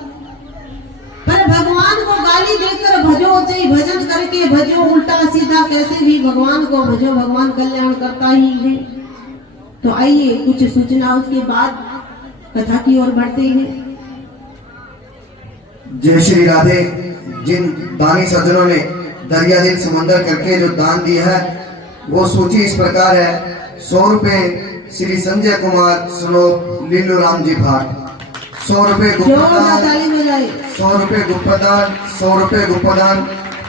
पर भगवान को गाली देकर भजो, चाहे भजन करके भजो, उल्टा सीधा कैसे भी भगवान को भजो, भगवान कल्याण करता ही है। तो आइए कुछ सूचना उसके बाद कथा की ओर बढ़ते हैं। जय श्री राधे। जिन दानी सज्जनों ने दरिया दिल समंदर करके जो दान दिया है वो सूची इस प्रकार है। 100 रुपए श्री संजय कुमार सलोक लीलू राम जी भाट, 100 रुपए गुप्तदान, 100 रुपए गुप्तदान, 100 रुपए गुप्तदान,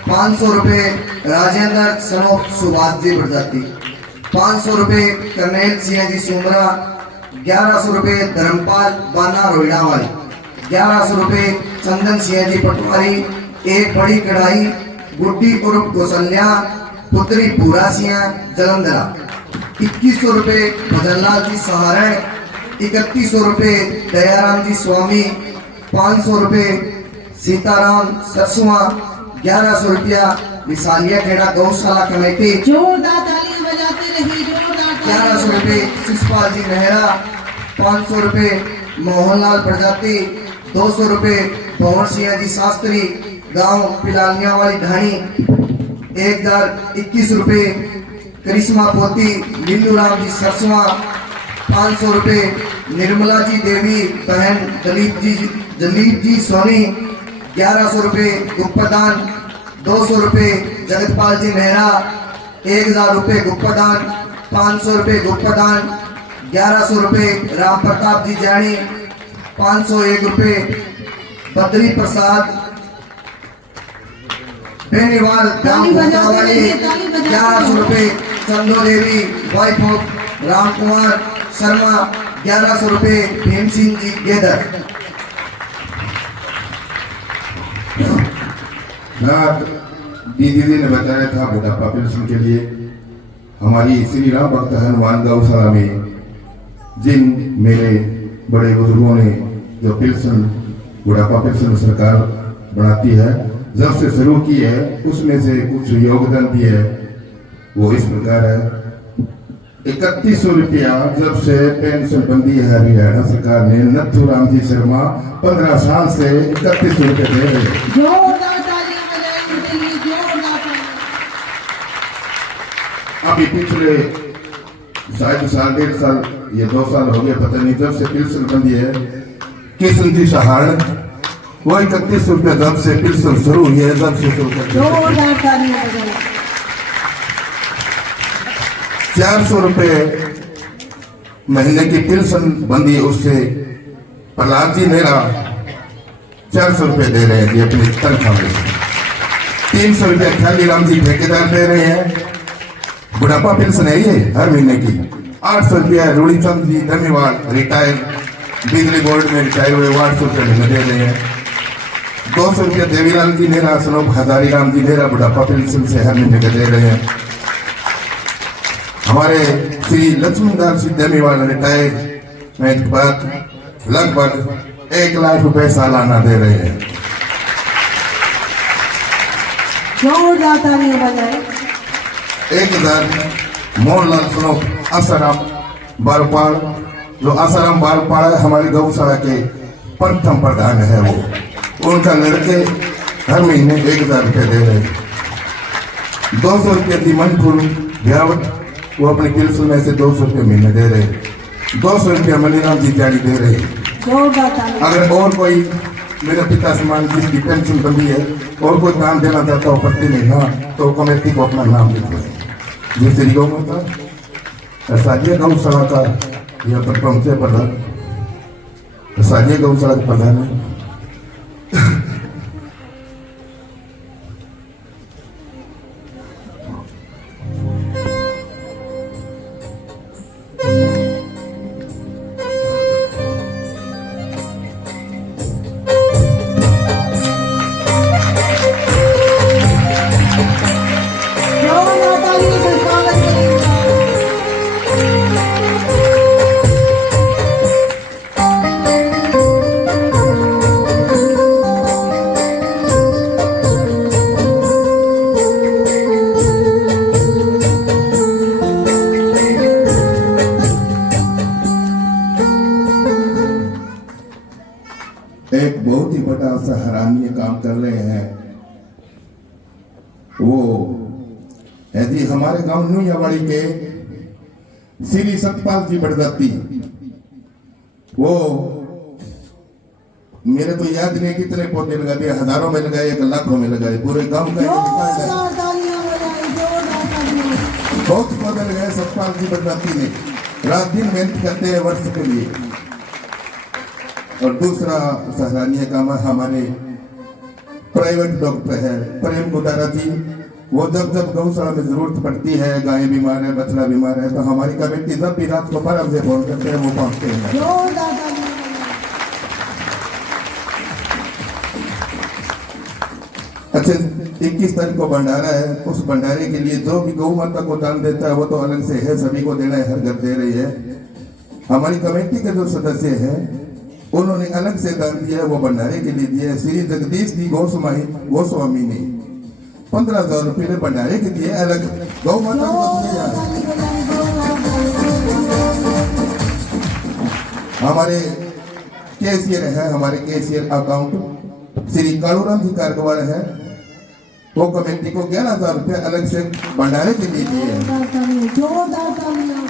500 रुपए राजेंद्र सलोक सुभाष जी प्रजाति, 500 रुपए कर्नेल सिंह जी सुमरा, 1100 रुपए धर्मपाल बाना रोहिणावाली, 1100 रुपए चंदन सिंह जी पटवारी, एक बड़ी कढ़ाई गुड्डी उर्फ कौशल्या पुत्री पूरा सिंह जलंधरा, 2100 रुपए भजनलाल जी सहारण, 3100 रुपए दयाराम जी स्वामी, 500 रुपए सीताराम सरसुआ, 1100 रुपया विशालिया खेड़ा गौशाला कमेटी, जोरदार तालियां बजाते रहिए, जोरदार 1100 रुपए शिषपाल जी मेहरा, 500 रुपए मोहनलाल प्रजाति, 200 रुपए पवन सिंह जी शास्त्री गांव पिलालिया वाली ढाणी, 1021 रुपए करिश्मा पोती लीलू राम जी सरसुआ, 500 रुपए, निर्मला जी देवी बहन दलीप जी सोनी 1100 रुपए गुप्तदान, 200 रुपए जगतपाल जी मेहरा, 1000 रुपए गुप्तदान, 500 रुपए गुप्तदान, 1100 रुपए राम प्रताप जी जैनी, 501 रुपए बद्री प्रसाद बेनीवाल ताली बजाते वाली, रहिए, ताली बजाते 1100 रुपए चंदो देवी वाइफ ऑफ राम कुमार शर्मा, 1100 रुपए भीम सिंह जी गेदर। दीदी ने बताया था बुढ़ापा पेंशन के लिए हमारी श्री राम भक्त हनुमान गौशाला में जिन मेरे बड़े बुजुर्गों ने जो पेंशन बुढ़ापा पेंशन सरकार बनाती है जब से शुरू की है उसमें से कुछ योगदान दिया है। वो इस प्रकार है 3100 रुपया जब से पेंशन बंदी है हरियाणा सरकार ने नथुराम जी शर्मा 15 साल से 3100 रुपये दे रहे हैं। जोरदार तालियां बजाएं उनके लिए, जोरदार तालियां। अभी पिछले शायद साल 1.5 साल या 2 साल हो गए पता नहीं जब से पेंशन बंदी है किशन जी सहारण वो 3100 रुपये जब से पेंशन शुरू हुई है जब से शुरू कर जोरदार तालियां बजाएं। 400 रुपये महीने की पेंशन बंदी उससे प्रहलाद जी नेरा 400 रुपये दे रहे हैं जी अपनी तनख्वाह में। 300 रुपये खाली राम जी ठेकेदार दे रहे हैं, बुढ़ापा पेंशन है ये हर महीने की। 800 रुपया रूढ़ीचंद जी धन्यवाद रिटायर बिजली बोर्ड में रिटायर हुए 800 रुपये महीने दे रहे हैं। 200 रुपया देवीलाल जी नेरा सनोप हजारी राम जी नेरा बुढ़ापा पेंशन से हर महीने के दे रहे हैं। हमारे श्री लक्ष्मीदास जी धन्यवाद रिटायरमेंट के बाद लगभग 1 लाख रुपए सालाना दे रहे हैं। जोरदार तालियां बजाएं। 1000 मोहनलाल सनोप आसाराम बारपाड़ जो आसाराम बारपाड़ है हमारी गौशाला के प्रथम प्रधान है वो उनका लड़के हर महीने 1000 रुपये दे रहे हैं। 200 रुपये की मनपुर ब्यावट वो अपने पेंशन में से 200 रुपये महीने दे रहे हैं। 200 रुपया मनीराम जी जारी दे रहे हैं। जोरदार तालियां। अगर और कोई मेरे पिता समान जिसकी पेंशन बंदी है और कोई काम देना चाहता हो प्रति महीना तो कमेटी को अपना नाम लिखवाए। जैसे गौ माता साजिया गौशाला का यह प्रथम से प्रधान साजिया गौशाला का प्रधान है। जोरदार तालियों से स्वागत करेंगे। एक बहुत ही बड़ा सराहनीय काम कर रहे हैं वो है जी हमारे गांव नुयावाड़ी के श्री सतपाल जी बड़दत्ती। वो मेरे तो याद नहीं कितने पौधे लगा दिए, हजारों में लगाए, 1 लाखों में लगाए, पूरे गांव का एक रिकॉर्ड है। जोरदार तालियां बजाएं। जोरदार तालियां। बहुत पौधे लगाए सतपाल जी बड़दत्ती ने, रात दिन मेहनत करते हैं वर्ष के लिए। और दूसरा सराहनीय काम है हमारे प्राइवेट डॉक्टर है प्रेम गुदारा जी। वो जब जब गौशाला में जरूरत पड़ती है, गाय बीमार है, बछड़ा बीमार है, तो हमारी कमेटी जब भी रात को 12 बजे फोन करते हैं वो पहुंचते हैं। जोरदार तालियां बजाएं। अच्छा 21 तारीख को भंडारा है, उस भंडारे के लिए जो भी गौ माता को दान देता है वो तो अलग से है, सभी को देना है, हर घर दे रही है। हमारी कमेटी के जो सदस्य हैं उन्होंने अलग से दान दिया है, वो भंडारे के लिए दिया है। श्री जगदीश जी गोस्वामी ने 15,000 रुपये भंडारे के दिए अलग गौ माता को दिए जा रहे हैं। हमारे कैशियर है, हमारे कैशियर अकाउंट श्री कालूराम जी कारगवाड़ है, वो कमेटी को 11,000 रुपये अलग से भंडारे के लिए दिए हैं। जोरदार तालियां।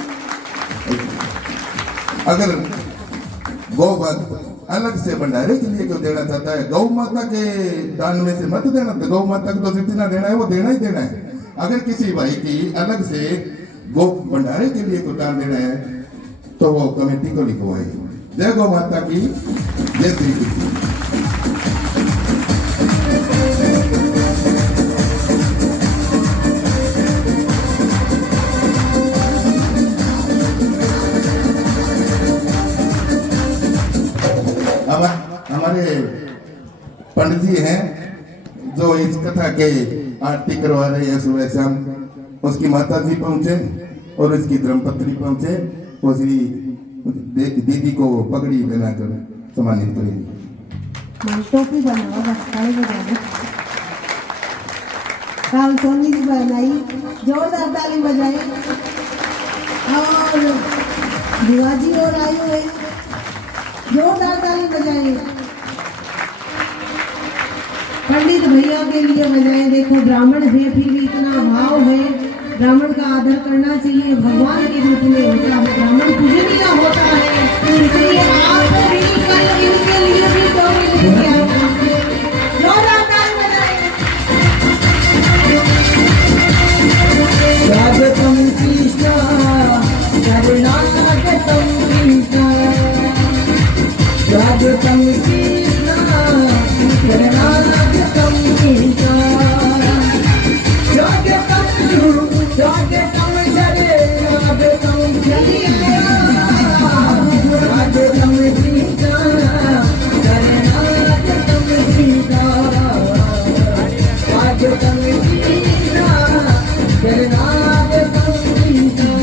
अगर गौ अलग से भंडारे के लिए क्यों देना चाहता है? गौ माता के दान में से मत देना, तो गौ माता को तो जितना देना है वो देना ही देना है। अगर किसी भाई की अलग से गौ भंडारे के लिए को दान देना है तो वो कमेटी को लिखवाए। जय गौ माता की, जय श्री कृष्ण। हमारे पंडित जी हैं जो इस कथा के आरती करवा रहे हैं सुबह शाम, उसकी माता जी पहुंचे और उसकी धर्मपत्नी पहुंचे। वो श्री दीदी को पगड़ी पहनाकर सम्मानित करेंगे। टोपी बनाओ बस, ताली बजाओ। काल सोनी जी बनाई, जोरदार ताली बजाई। और दिवाजी और आई हुए, जोरदार ताली बजाएं। पंडित भैया के लिए बजाएं। देखो ब्राह्मण है फिर भी इतना भाव है, ब्राह्मण का आदर करना चाहिए, भगवान के रूप में होता है, ब्राह्मण पूजनीय होता है। इसलिए आप भी कल इनके लिए भी टोपी लेके आओ। जोरदार ताली बजाएं। स्वागतम कृष्णा शरणागतम कृष्णा, स्वागतम कृष्णा शरणागतम कृष्णा, स्वागतम स्वागतम शरणागतम कृष्णा, स्वागतम कृष्णा शरणागतम कृष्णा, स्वागतम कृष्णा शरणागतम कृष्णा।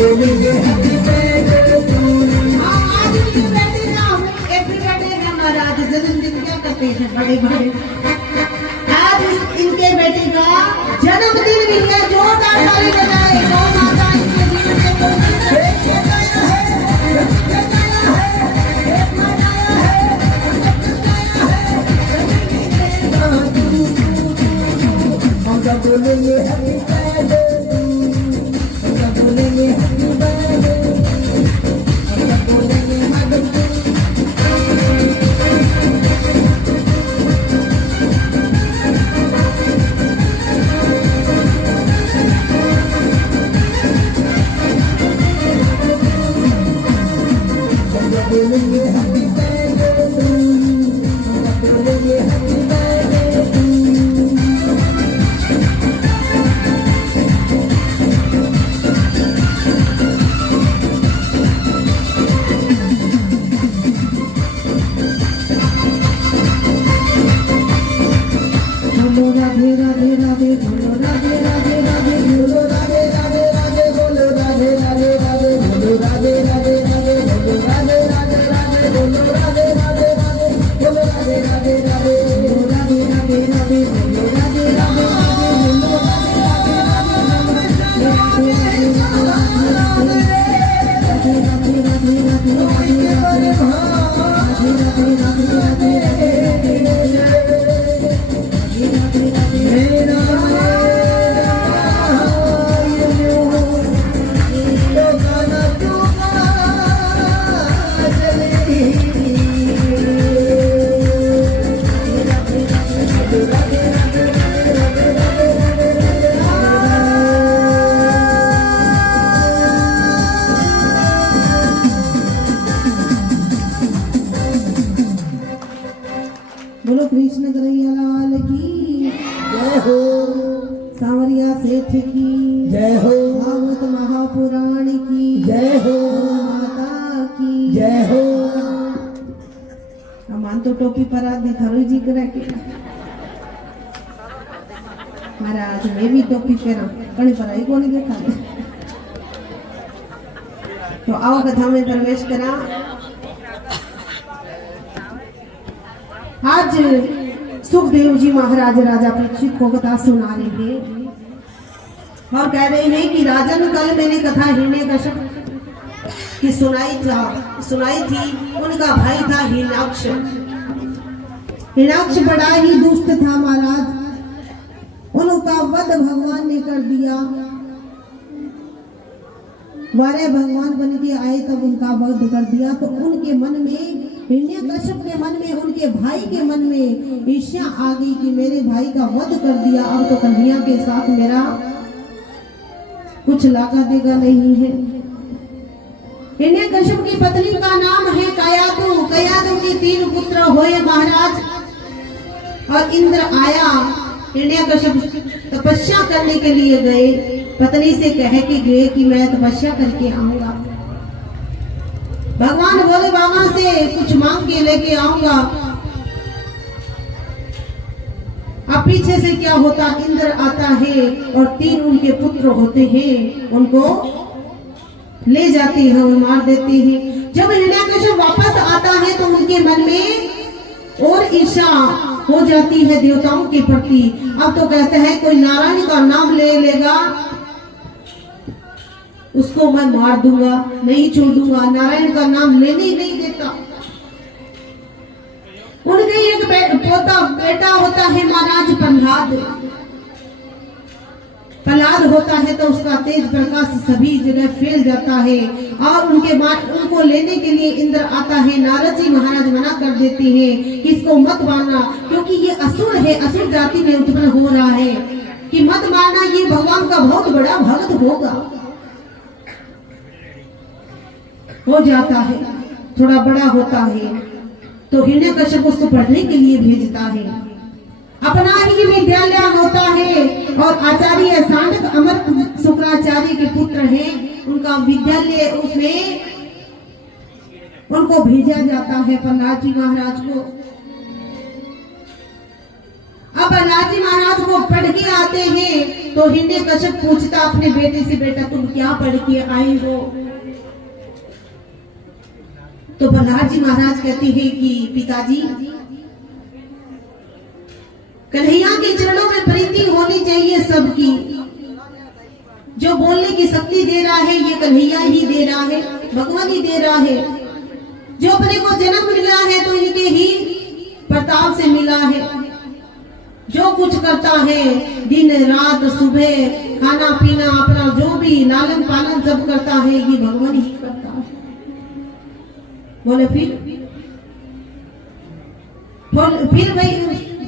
बोलेंगे हैप्पी बर्थडे टू यू। आज इनकी बर्थडे ना हो, हैप्पी बर्थडे है महाराज। जन्मदिन क्या करते हैं बड़े बड़े, आज इनके बेटे का जन्मदिन भी है। जोरदार ताली बजाएं। गौ माता इनके जीवन में हम सब बोलेंगे हैप्पी बर्थडे टू यू, हम सब बोलेंगे हैप्पी बर्थडे, हम सब बोलेंगे हैप्पी बर्थडे। बोलेंगे हैप्पी बर्थडे टू यू, हम सब बोलेंगे हैप्पी बर्थडे टू यू। बोलो राधे राधे राधे, बोलो राधे राधे राधे, बोलो राधे राधे राधे, बोलो राधे राधे राधे, बोलो राधे राधे राधे, बोलो राधे राधे राधे, बोलो राधे राधे राधे, बोलो राधे राधे राधे, बोलो राधे राधे राधे, बोलो राधे राधे राधे, बोलो बोलो कृष्ण कन्हैया लाल की जय हो, सांवरिया सेठ की जय हो, भागवत महापुराण की जय हो, माता की जय हो। हमान तो टोपी पर आदि थारू जी करा के महाराज मैं भी टोपी पहना कहीं पर आई को नहीं देखा। तो आओ कथा में प्रवेश करा। आज सुखदेव जी महाराज राजा परीक्षित को कथा सुना रहे हैं और कह रहे हैं कि राजन कल मैंने कथा हिरण्यकश्यप की सुनाई थी। उनका भाई था हिरण्याक्ष। हिरण्यकश बड़ा ही दुष्ट था महाराज, उनका वध भगवान ने कर दिया। 12 भगवान बन के आए तब उनका वध कर दिया। तो उनके मन में, हिरण्यकश्यप के मन में, उनके भाई के मन में ईर्ष्या आ गई कि मेरे भाई का वध कर दिया, अब तो कन्हैया के साथ मेरा कुछ लागा देगा नहीं है। हिरण्यकश्यप की पत्नी का नाम है कयादु। कयादु के 3 पुत्र हुए महाराज। और इंद्र आया, हिरण्यकश्यप तपस्या करने के लिए गए, पत्नी से कह के गए कि मैं तपस्या करके आऊंगा। भगवान बोले बाबा से कुछ मांग के लेके आऊंगा। अब पीछे से क्या होता, इंद्र आता है और 3 उनके पुत्र होते हैं, उनको ले जाते हैं और मार देते हैं। जब हिरण्यकश्यप वापस आता है तो उनके मन में और ईर्ष्या हो जाती है देवताओं के प्रति। अब तो कहते हैं कोई नारायण का नाम ले लेगा उसको मैं मार दूंगा, नहीं छोड़ूंगा, नारायण का नाम लेने ही नहीं देता। उनके एक बेटा होता है महाराज प्रहलाद। प्रहलाद होता है तो उसका तेज प्रकाश सभी जगह फैल जाता है। और उनको लेने के लिए इंद्र आता है। नारद जी महाराज मना कर देते हैं कि इसको मत मारना, क्योंकि ये असुर है, असुर जाति में उत्पन्न हो रहा है, कि मत मारना, ये भगवान का बहुत बड़ा भक्त होगा। हो जाता है, थोड़ा बड़ा होता है तो हिरण्यकश्यप उसको पढ़ने के लिए भेजता है। अपना ही विद्यालय होता है और आचार्य सांडक अमर शुक्राचार्य के पुत्र हैं, उनका विद्यालय, उसमें उनको भेजा जाता है प्रहलाद जी महाराज को। अब प्रहलाद जी महाराज को पढ़ के आते हैं तो हिरण्यकश्यप पूछता अपने बेटे से, बेटा तुम क्या पढ़ के आए हो? तो प्रहलाद जी महाराज कहते हैं कि पिताजी, कन्हैया के चरणों में प्रीति होनी चाहिए सबकी। जो बोलने की शक्ति दे रहा है ये कन्हैया ही दे रहा है, भगवान ही दे रहा है। जो अपने को जन्म मिला है तो इनके ही प्रताप से मिला है। जो कुछ करता है दिन रात सुबह खाना पीना अपना जो भी लालन पालन सब करता है ये भगवान ही करता है। बोले फिर भाई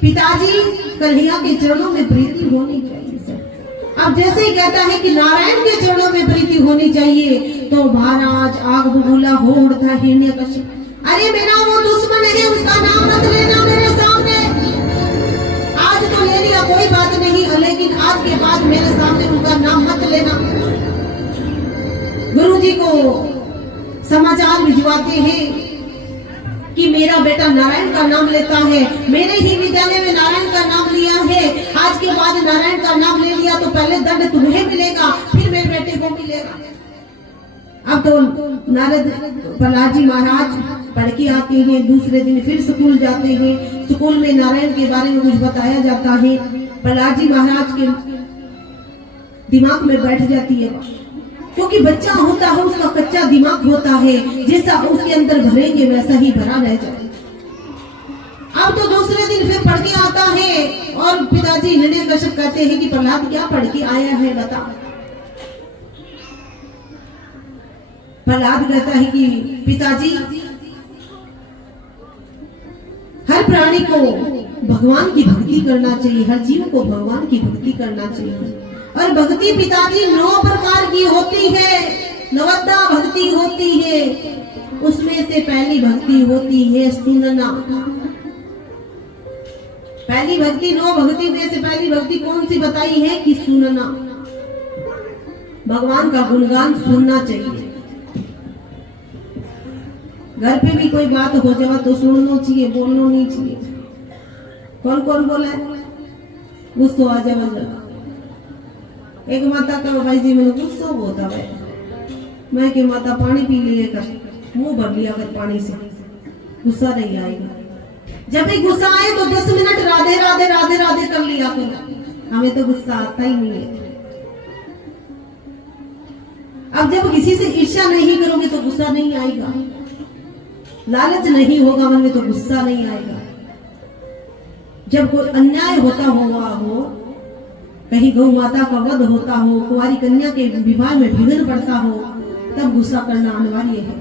पिताजी कन्हैया के चरणों में प्रीति होनी चाहिए सर। अब जैसे ही कहता है कि नारायण के चरणों में प्रीति होनी चाहिए तो महाराज आग बबूला हो उठता हिरण्यकश्यप। अरे मेरा वो दुश्मन है, उसका नाम मत लेना मेरे सामने। आज तो ले लिया कोई बात नहीं, लेकिन आज के बाद मेरे सामने उनका नाम मत लेना। गुरुजी को समाचार भिजवाते हैं कि मेरा बेटा नारायण का नाम लेता है, मेरे ही विद्यालय में नारायण का नाम लिया है, आज के बाद नारायण का नाम ले लिया तो पहले दंड तुम्हें मिलेगा, फिर मेरे बेटे को मिलेगा। अब तो नारद प्रहलाद जी महाराज पढ़ के आते हैं, दूसरे दिन फिर स्कूल जाते हैं। स्कूल में नारायण के बारे में कुछ बताया जाता है। प्रहलाद जी महाराज के दिमाग में बैठ जाती है, क्योंकि बच्चा होता है उसका कच्चा दिमाग होता है, जैसा उसके अंदर भरेंगे वैसा ही भरा रह जाए। अब तो दूसरे दिन फिर पढ़ के आता है और पिताजी हिरण्यकश्यप कहते हैं कि प्रहलाद क्या पढ़ के आया है बता। प्रहलाद कहता है कि पिताजी हर प्राणी को भगवान की भक्ति करना चाहिए, हर जीव को भगवान की भक्ति करना चाहिए। और भक्ति पिताजी 9 प्रकार की होती है, नवद्दा भक्ति होती है। उसमें से पहली भक्ति होती है सुनना। पहली भक्ति 9 भक्ति में से पहली भक्ति कौन सी बताई है कि सुनना। भगवान का गुणगान सुनना चाहिए। घर पे भी कोई बात हो जाए तो सुनना चाहिए, बोलना नहीं चाहिए। कौन कौन बोला है? गुस्सा आ जाए। एक माता का भाई जी मैंने गुस्सा होता है, मैं के माता पानी पी लिए कर मुंह भर लिया कर पानी से, गुस्सा नहीं आएगा। जब भी गुस्सा आए तो 10 मिनट राधे राधे राधे राधे कर लिया कर, हमें तो गुस्सा आता ही नहीं है। अब जब किसी से ईर्ष्या नहीं करोगे तो गुस्सा नहीं आएगा, लालच नहीं होगा मन में तो गुस्सा नहीं आएगा। जब कोई अन्याय होता हुआ हो, कहीं गौ माता का वध होता हो, कुंवारी कन्या के विवाह में विघ्न पड़ता हो, तब गुस्सा करना अनिवार्य है।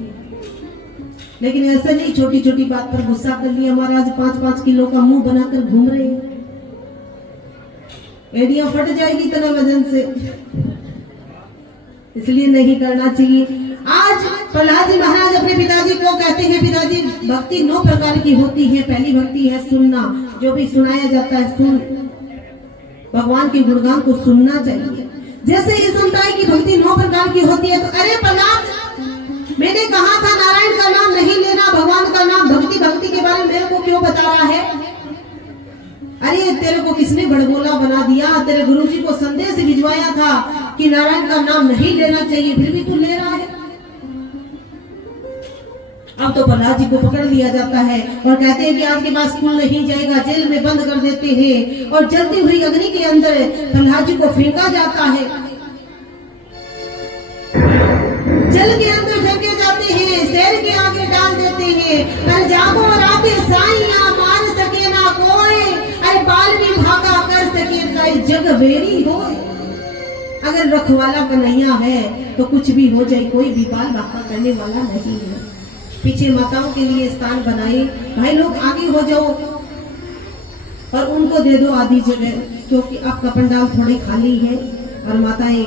लेकिन ऐसा नहीं छोटी छोटी बात पर गुस्सा कर लिया। महाराज 5-5 किलो का मुंह बनाकर घूम रहे हैं, एड़ियां फट जाएगी इतना वजन से, इसलिए नहीं करना चाहिए। आज प्रहलाद जी महाराज अपने पिताजी को कहते हैं, पिताजी भक्ति 9 प्रकार की होती है। पहली भक्ति है सुनना, जो भी सुनाया जाता है सुन, भगवान के गुणगान को सुनना चाहिए। जैसे ये सुनता है कि भक्ति 9 प्रकार की होती है, तो अरे प्रहलाद, मैंने कहा था नारायण का नाम नहीं लेना, भगवान का नाम, भक्ति के बारे में मेरे को क्यों बता रहा है? अरे तेरे को किसने बड़बोला बना दिया? तेरे गुरुजी को संदेश भिजवाया था कि नारायण का नाम नहीं लेना चाहिए, फिर भी तू ले रहा है। अब तो प्रहलाद जी को पकड़ लिया जाता है और कहते हैं कि आपके पास स्कूल नहीं जाएगा, जेल में बंद कर देते हैं और जलती हुई अग्नि के अंदर प्रहलाद जी को फेंका जाता है। जल के अंदर फेंके जाते हैं, शेर के आगे डाल देते हैं। कर जागो राते साइया, मान सके ना कोई, अरे बाल भी भागा कर सके जग बेरी हो। अगर रखवाला कन्हैया है तो कुछ भी हो जाए, कोई भी बाल भागा करने वाला नहीं है। पीछे माताओं के लिए स्थान बनाए, भाई लोग आगे हो जाओ और उनको दे दो आधी जगह, क्योंकि आपका पंडाल थोड़ी खाली है। और माताएं,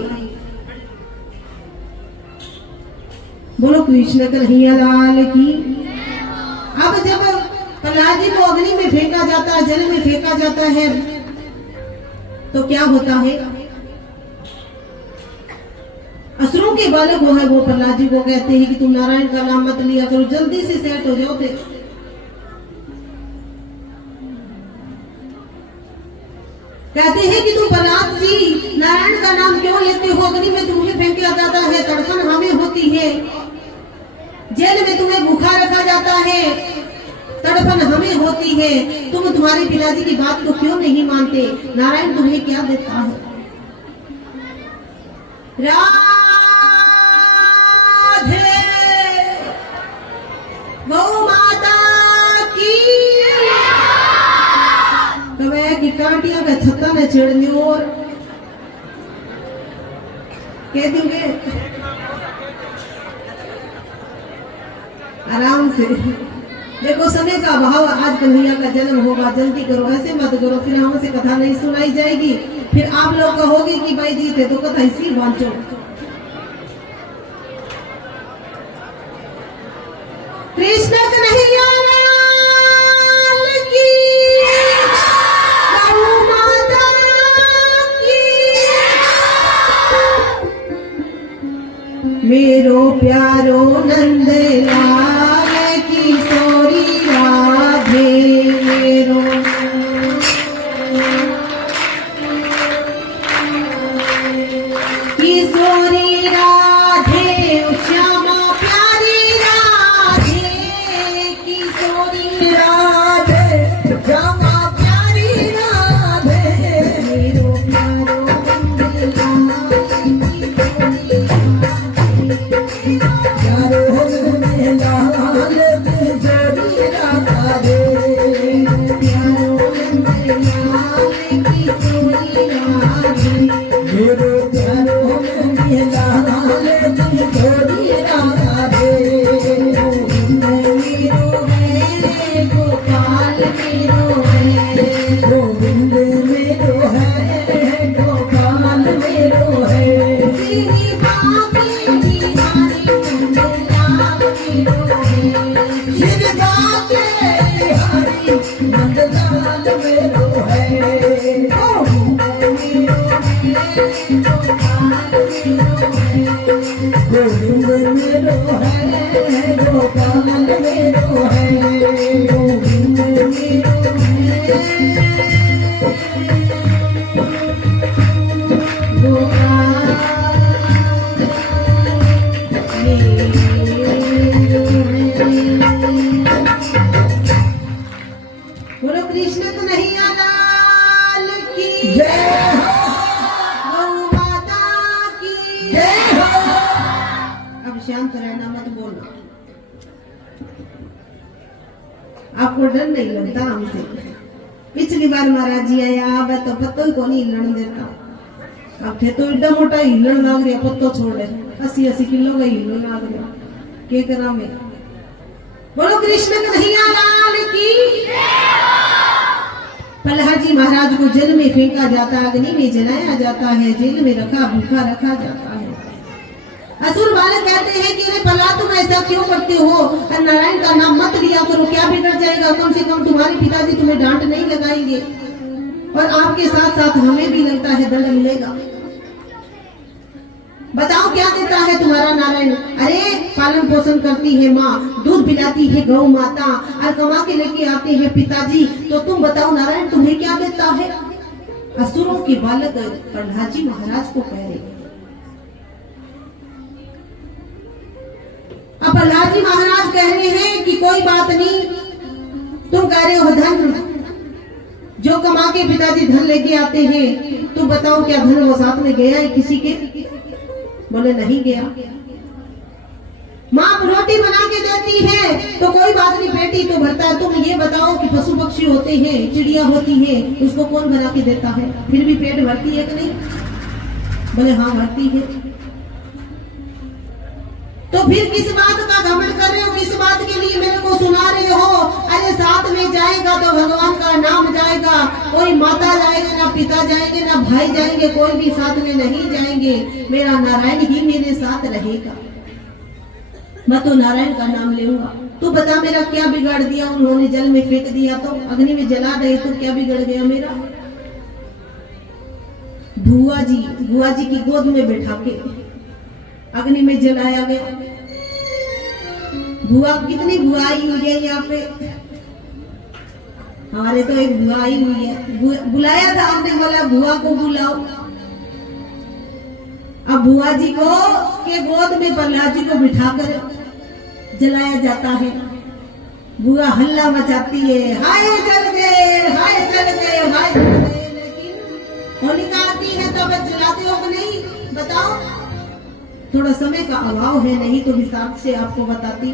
बोलो कृष्ण कन्हैया लाल की। अब जब प्रहलाद जी को अग्नि में फेंका जाता है, जल में फेंका जाता है, तो क्या होता है? असुरों के बालक वो है, वो प्रहलाद जी को कहते हैं कि तुम नारायण का नाम मत लिया करो, जल्दी से सेट हो जाओ। कहते हैं कि तुम प्रहलाद जी नारायण का नाम क्यों लेते हो? अग्नि में तुम्हें फेंका जाता है, तड़फन हमें होती है, जेल में तुम्हें भूखा रखा जाता है, तड़फन हमें होती है, तुम तुम्हारे पिताजी की बात को क्यों नहीं मानते? नारायण तुम्हें क्या देता है? राधे गौ माता की। कवे की कांटियां का छत्ता न छेड़नी और कह देंगे आराम से। देखो समय का अभाव, आज कन्हैया का जन्म होगा, जल्दी करो, ऐसे मत करो, फिर हमसे कथा नहीं सुनाई जाएगी, फिर आप लोग कहोगे कि भाई जी थे तो कथा इसी बांचो। कृष्ण कन्हैया लाल की, गौ माता की। मेरो प्यारो नंद लाल किशोरी राधे, मेरो किशोरी राधे, श्यामा प्यारी राधे, किशोरी राधे, श्यामा प्यारी राधे, मेरो प्यारो नंद लाल किशोरी राधे, मेरो प्यारो लाल किशोरी राधे, गोपाल मेरो है, गोविंद मेरो है, गोपाल मेरो है, श्री बाबे बिहारी नंदलाल मेरो है, श्री बाबे बिहारी नंदलाल मेरो है, गोविंद मेरो है, गोपाल मेरो है, गोविंद मेरो है, गोपाल मेरो है, गोविंद मेरो है, गोपाल बोलो कृष्ण कन्हैया लाल की जय हो, गौ माता की जय हो। अब शांत रहना, मत बोलना। आपको डर नहीं लगता हमसे? पिछली बार महाराज जी आया अब तो पत्तो को नहीं हिलने देता। अब थे तो एडा मोटा हिलन लाग रहा पत्तो छोड़े 80-80 किलो का हिलन लाग रहा के करा में। बोलो कृष्ण कन्हैया लाल की। प्रहलाद जी महाराज को जल में फेंका जाता, अग्नि में जलाया जाता है, जेल में रखा भूखा रखा जाता है। असुर बालक कहते हैं कि अरे प्रहलाद तुम ऐसा क्यों करते हो, नारायण का नाम मत लिया करो, क्या बिगड़ जाएगा, कम से कम तुम्हारे पिताजी तुम्हें डांट नहीं लगाएंगे और आपके साथ साथ हमें भी लगता है दंड मिलेगा। बताओ क्या देता है तुम्हारा नारायण। अरे पालन पोषण करती है माँ, दूध पिलाती है गौ माता और कमा के लेके आते हैं पिताजी, तो तुम बताओ नारायण तुम्हें क्या देता है। असुरों के बालक प्रहलाद जी महाराज को कह रहे। अब प्रहलाद जी महाराज कह रहे हैं कि कोई बात नहीं, तुम कह रहे हो धन जो कमा के पिताजी धन लेके आते हैं, तुम बताओ क्या धन वो साथ में गया है किसी के। बोले नहीं गया। माँ रोटी बना के देती है तो कोई बात नहीं, पेटी तो भरता है। तुम ये बताओ कि पशु पक्षी होते हैं, चिड़िया होती है, उसको कौन बना के देता है, फिर भी पेट भरती है कि नहीं। बोले हाँ भरती है। तो फिर किस बात का घमंड कर रहे हो, किस बात के लिए मेरे को सुना रहे हो। अरे साथ में जाएगा तो भगवान का नाम जाएगा, कोई माता जाएगा ना पिता जाएंगे ना भाई जाएंगे, कोई भी साथ में नहीं जाएंगे, मेरा नारायण ही मेरे साथ रहेगा। मैं तो नारायण का नाम लेऊंगा। तू बता मेरा क्या बिगाड़ दिया, उन्होंने जल में फेंक दिया तो अग्नि में जला रहे तो क्या बिगड़ गया मेरा। बुआ जी की गोद में बैठा के अग्नि में जलाया गया। बुआ कितनी बुआई हुई है यहाँ पे, हमारे तो एक बुआ आई हुई है। बुलाया था हमने, बोला बुआ को बुलाओ। अब बुआ जी को के गोद में प्रहलाद जी को बिठाकर जलाया जाता है। बुआ हल्ला मचाती है, हाय जल गए, हाय जल गए, हाय जल गए। लेकिन होलिका आती है तो बस जलाते हो कि नहीं बताओ। थोड़ा समय का अभाव है, नहीं तो विस्तार से आपको बताती।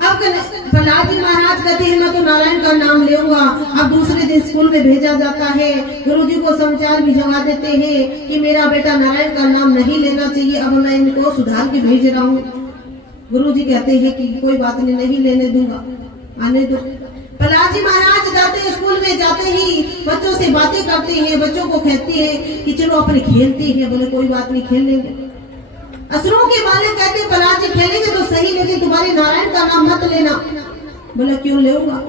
अब प्रहलाद जी महाराज कहते हैं मैं तो नारायण का नाम लेऊंगा। अब दूसरे दिन स्कूल में भेजा जाता है, गुरुजी को समाचार भिजवा देते हैं कि मेरा बेटा नारायण का नाम नहीं लेना चाहिए, अब मैं इनको सुधार के भेज रहा हूँ। गुरुजी कहते हैं कि कोई बात नहीं लेने दूंगा, आने दो। प्रहलाद जी महाराज जाते स्कूल में, जाते ही बच्चों से बातें करते हैं, बच्चों को कहते हैं कि चलो अपने खेलते हैं। बोले कोई बात नहीं खेल लेंगे। असुरों के बालक कहते हैं प्रहलाद जी खेलेंगे तो सही, लेकिन तुम्हारे नारायण का नाम मत लेना। बोला क्यों लेऊंगा,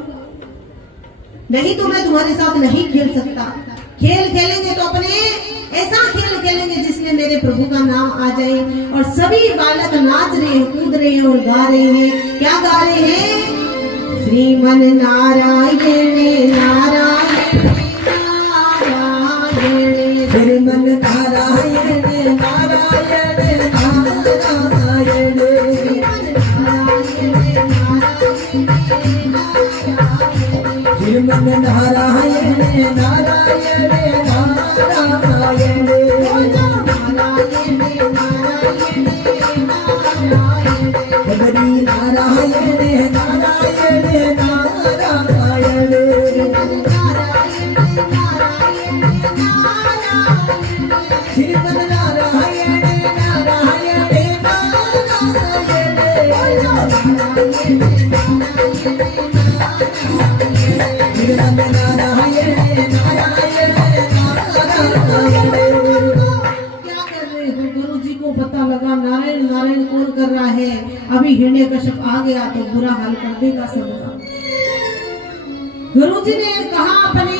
नहीं तो मैं तुम्हारे साथ नहीं खेल सकता। खेल खेलेंगे तो अपने ऐसा खेल खेलेंगे जिसमें मेरे प्रभु का नाम आ जाए। और सभी बालक नाच रहे हैं, कूद रहे हैं और गा रहे हैं। क्या गा रहे हैं, श्रीमन नारायण नारायण नारायण, श्रीमन नारायण नारायण नारायण, श्रीमन नारायण नारायण नारायण, हरि नारायण नारायण नारायण, श्रीमन नारायण नारायण पता लगा नारायण नारायण कौन कर रहा है। अभी हिरण्यकश्यप आ गया तो बुरा हाल कर देगा सबका। गुरुजी ने कहा अपने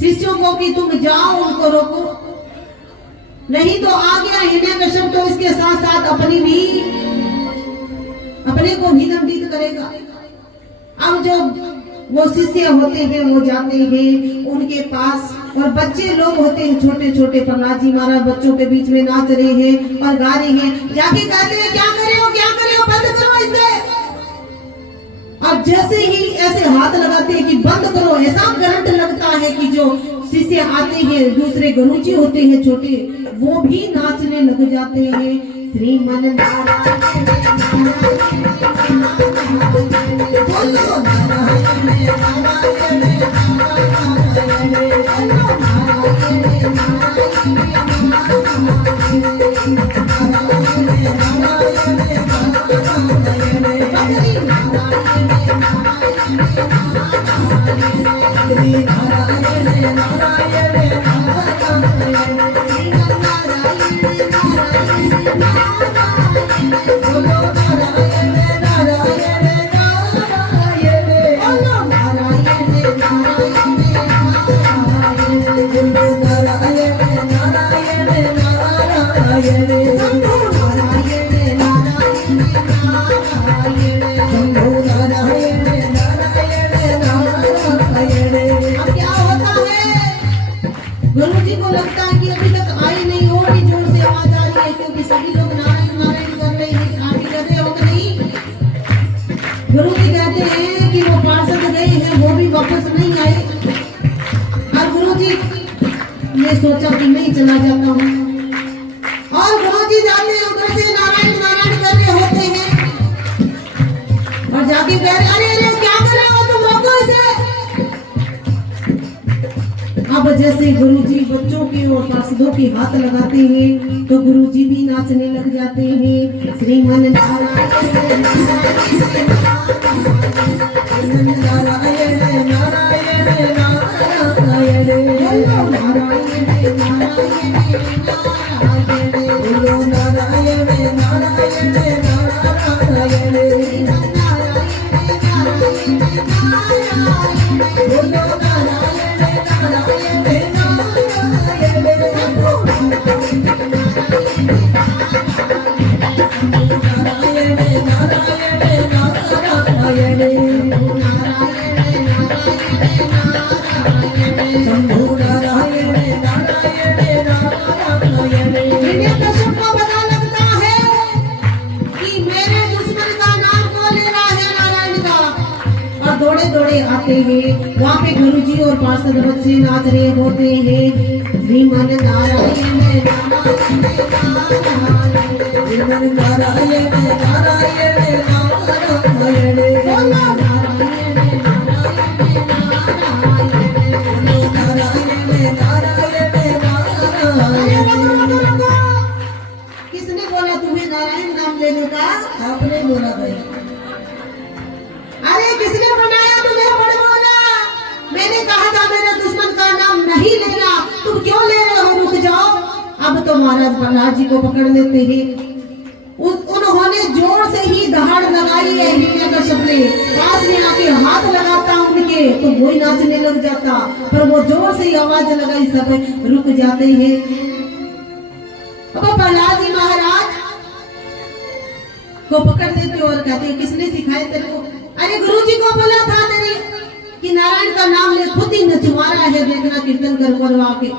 शिष्यों को कि तुम जाओ उनको रोको, नहीं तो आ गया हिरण्यकश्यप तो इसके साथ साथ अपने को भी दंडित करेगा। अब जो वो शिष्य होते हैं वो जाते हैं उनके पास, और बच्चे लोग होते हैं छोटे छोटे। प्रहलाद जी महाराज बच्चों के बीच में नाच रहे हैं और गा रहे हैं। जाके कहते हैं क्या करे हो बंद करो इसे। अब जैसे ही ऐसे हाथ लगाते हैं कि बंद करो, ऐसा करंट लगता है कि जो शिष्य आते हैं दूसरे गुरुजी होते हैं छोटे, वो भी नाचने लग जाते हैं। श्रीमन नारायण बोलो नारायण नारायण गुरु जी को लगता है कि अभी तक आई नहीं, और भी जोर से आवाज आ रही है, क्योंकि सभी लोग नारायण नारायण कर रहे हैं। आप भी कर रहे हो कि नहीं? गुरु जी कहते हैं कि वो पार्षद गए हैं, वो भी वापस नहीं आए। और गुरु जी ने सोचा कि मैं चला जाता हूँ, और गुरु जी जाते हैं उधर से नारायण नारायण कर रहे होते हैं, और जाके कह रहे अरे अरे क्या कर रहे हो तुम, रोको इसे। अब जैसे गुरुजी बच्चों के और पार्षदों के हाथ लगाते हैं तो गुरुजी भी नाचने लग जाते हैं। श्रीमन नारायण नारायण नारायण बोलो नारायण नारायण हिरण्यकश्यप को पता लगता है कि मेरे दुश्मन का नाम कौन ले रहा है, नारायण का, और दौड़े दौड़े आते हैं। वहाँ पे गुरुजी और पार्षद बच्चे नाच रहे होते हैं। श्रीमन नारायण नारायण किसने बोला तुम्हें नारायण नाम लेने का? आपने बोला भाई। अरे किसने बनाया तुम्हें बड़ बोला? मैंने कहा था मेरे दुश्मन का नाम नहीं लेना, तुम क्यों ले रहे हो? रुक जाओ। अब तो महाराज प्रहलाद जी को पकड़ लेते हैं। उन्होंने जोर से ही दहाड़ लगाई है। हिरण्यकश्यप ने पास में आके हाथ लगाता उनके तो वो ही नाचने लग जाता, पर वो जोर से ही आवाज लगाई, सब रुक जाते हैं। अब प्रहलाद जी महाराज को पकड़ लेते और कहते हैं किसने सिखाया तेरे को? अरे गुरुजी को बोला था तेरी कि नारायण का नाम ले, खुद ही नचवा रहा है, देखना कीर्तन कर करवा के।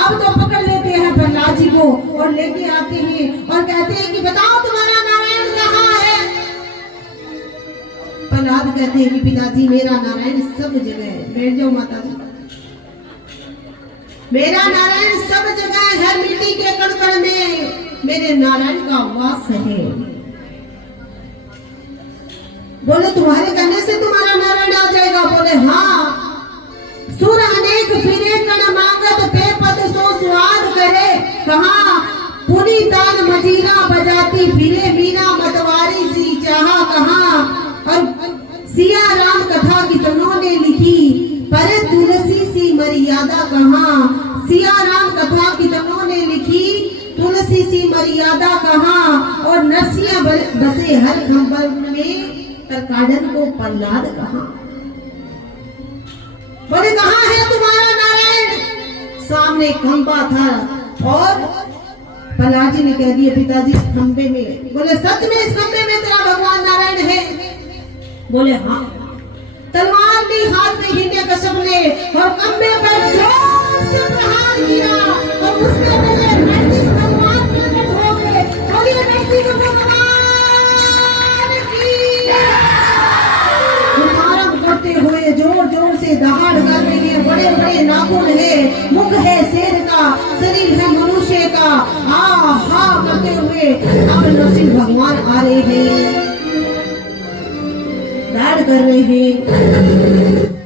अब तो पकड़ लेते हैं प्रहलाद जी को और लेके आते हैं और कहते हैं कि बताओ तुम्हारा नारायण कहाँ है? प्रहलाद कहते हैं कि पिताजी मेरा नारायण सब जगह है। बैठ जाओ माता जी। मेरा नारायण सब जगह है, मिट्टी के कण कण में मेरे नारायण का वास है। बोले तुम्हारे कहने से तुम्हारा नारायण आ जाएगा? बोले हाँ। सुर अनेक फिरे कण मांगत बेपत सो स्वाद करे, कहा पुनी तान मजीरा बजाती फिरे मीना मतवारी सी चाहा, कहा और सिया राम कथा कितनों ने लिखी पर तुलसी सी मर्यादा, कहा सिया राम कथा कितनों ने लिखी तुलसी सी मर्यादा, कहा और नरसिया बसे हर खंबर में तरकाड़न को प्रहलाद, कहा। बोले कहाँ है तुम्हारा नारायण? सामने खंबा था और प्रहलाद जी ने कह दिया पिताजी इस खंबे में। बोले सच में इस खंबे में तेरा भगवान नारायण है? बोले हाँ। तलवार ली हाथ में हिरण्यकश्यप ने और खंबे पर जोर से प्रहार किया और उसमें मेरे नरसिंह भगवान प्रकट हो गए। बोलिए नरसिंह भगवान करते हुए जोर जोर से दहाड़ कर रही है। बड़े बड़े नाखून है, मुख है शेर का, शरीर है मनुष्य का। आ हा करते हुए अब नरसिंह भगवान आ रहे हैं, बैठ कर रहे हैं।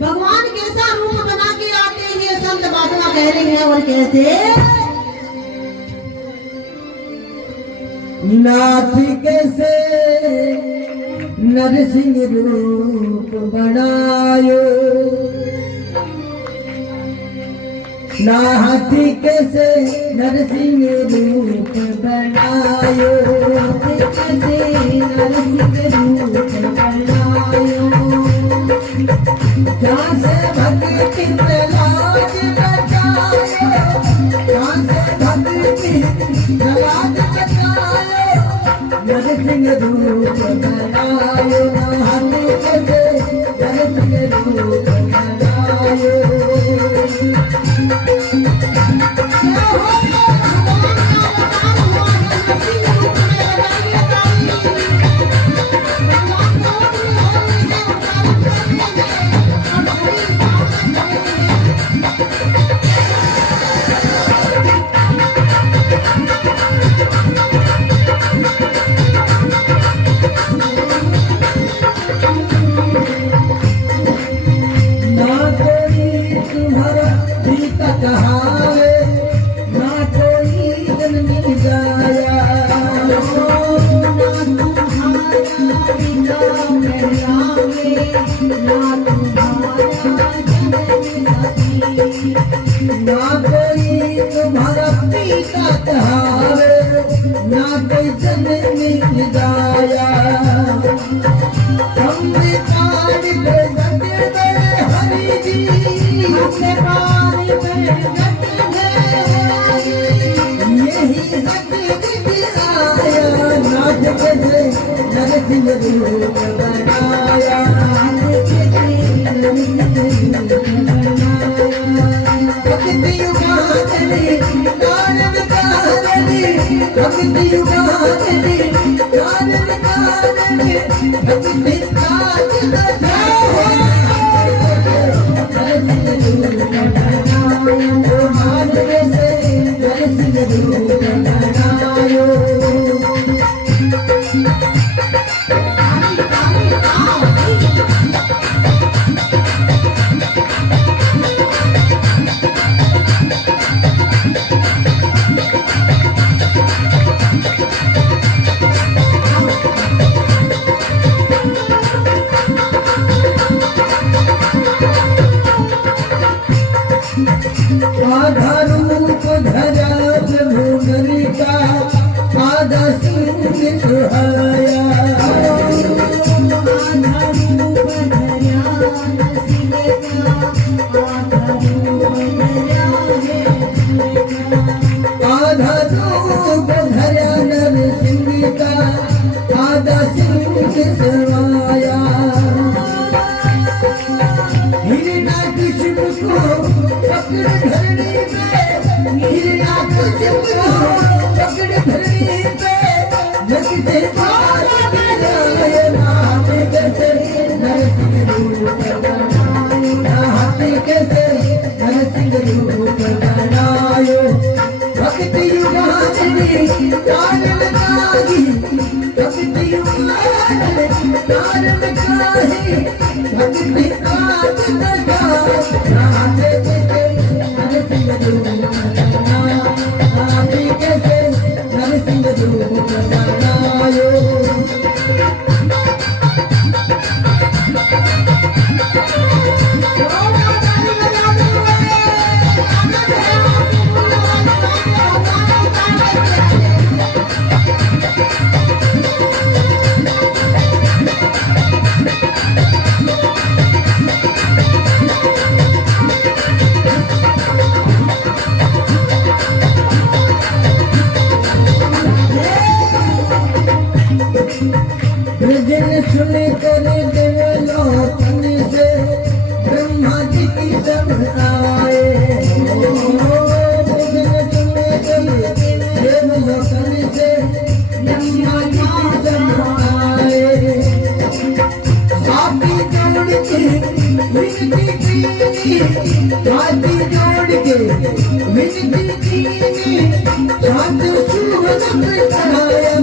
भगवान कैसा रूप बना के आते हैं, संत महात्मा कह रहे हैं। और कैसे नाथ कैसे नरसिंह रूप बनायो, नाथ कैसे नरसिंह रूप बनायो, कैसे नरसिंह रूप बनायो, जहाँ से भक्ति प्रहलाद बचायो, जहाँ से भक्ति प्रहलाद बचायो, नरसिंह रूप बनायो, नाथ कैसे नरसिंह रूप बनायो। ना कोई तुम्हारा पीता कहावे, ना कोई जननी गाया, ना तुम्हारा पिता कहलावे, ना तुम्हारा ना कोई तुम्हारा पीता कहावे, ना कोई जननी गाया। हमने पार पे गटे में हरि जी, हमने पार पे गटे में यही हकीकत आया, नाथ कैसे नरसिंह रूप बनाया, भक्ति युगाधरी कानन काननी, भक्ति युगाधरी कानन काननी, भक्ति काज बजाओ, नरसिंह रूप बनायो, हाथ कैसे नरसिंह रूप बनायो। आधा रूप धरा प्रभु का, आधा सिंह सुहाया, आधा रूप धरा नरसिंह का, आधा सिंह समाया। हिरण्यकशिप को पकड़ धरनी पे, हिरण्यकशिप को पकड़ धरनी पे, लगते पार गिराए, नाथ कैसे नरसिंह रूप बनायो, नाथ कैसे नरसिंह रूप बनायो। भक्ति युगाधरी कानन काहि, भक्ति युगाधरी कानन काहि, भक्ति काज बजाओ, नाथ कैसे नरसिंह रूप बनायो, नाथ कैसे नरसिंह रूप बनायो। ब्रजन सुन कर देवलोकन से ब्रह्मा जी की सब आए, ब्रजन सुन कर देवलोकन से ब्रह्मा जी की सब आए। हाथी जोड़ के विनती की, हाथी जोड़ के विनती की, सात सुवर्ण चढ़ाया,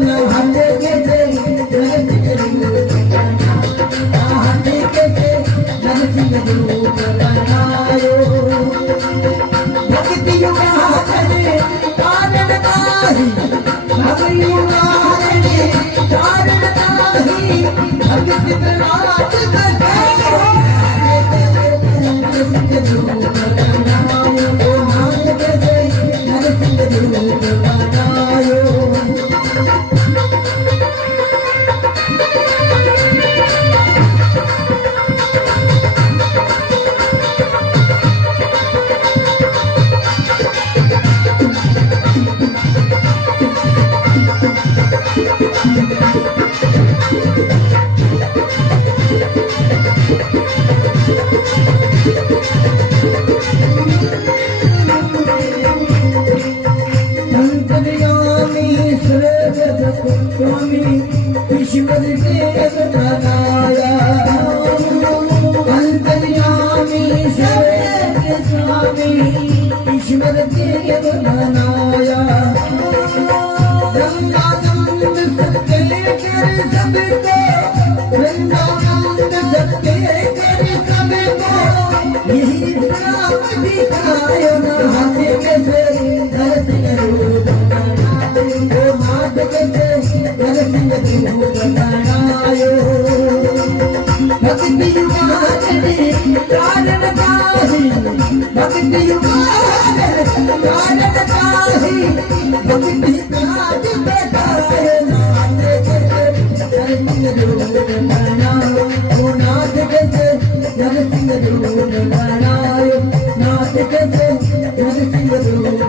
जग बनाया वृंदानंद सत्य कर सबको वृंदानंद सत्य कर सबको यही प्राप दिखायो नाथ कैसे नरसिंह रूप बनायो नाथ कैसे नरसिंह रूप बनायो भक्ति युगाने कारण काहि भक्ति युगाने कारण काहि भक्ति काज बताए नाथ कैसे नरसिंह रूप बनायो ओ नाथ कैसे नरसिंह रूप बनायो नाथ कैसे नरसिंह रूप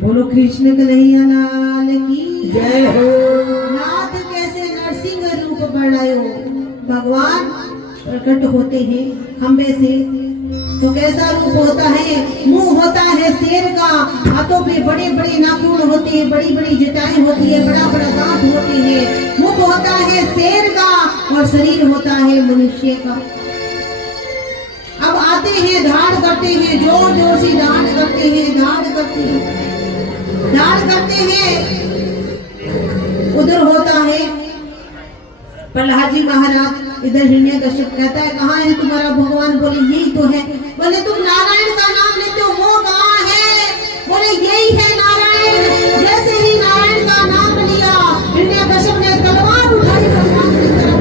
बोलो कृष्ण कन्हैया लाल की जय हो नाथ कैसे नरसिंह रूप बनायो। भगवान प्रकट होते हैं खंबे से तो कैसा रूप होता है, मुंह होता है शेर का, हाथों पे बड़े बड़े नाखून होते हैं, बड़ी बड़ी जटाएं होती है, बड़ा बड़ा दांत होते हैं, मुख होता है शेर का और शरीर होता है मनुष्य का। अब आते हैं धाड़ करते हैं, जोर जोर से धाड़ करते हैं, धाड़ करते हैं, धाड़ करते हैं। उधर होता है प्रहलाद जी महाराज, इधर हिरण्यकश्यप कहता है कहाँ है तुम्हारा भगवान? बोले यही तो है। बोले तुम नारायण का नाम लेते हो, वो कहाँ है? बोले यही है नारायण। जैसे ही नारायण का नाम लिया हिरण्यकश्यप ने तलवार उठाई भगवान की तरफ,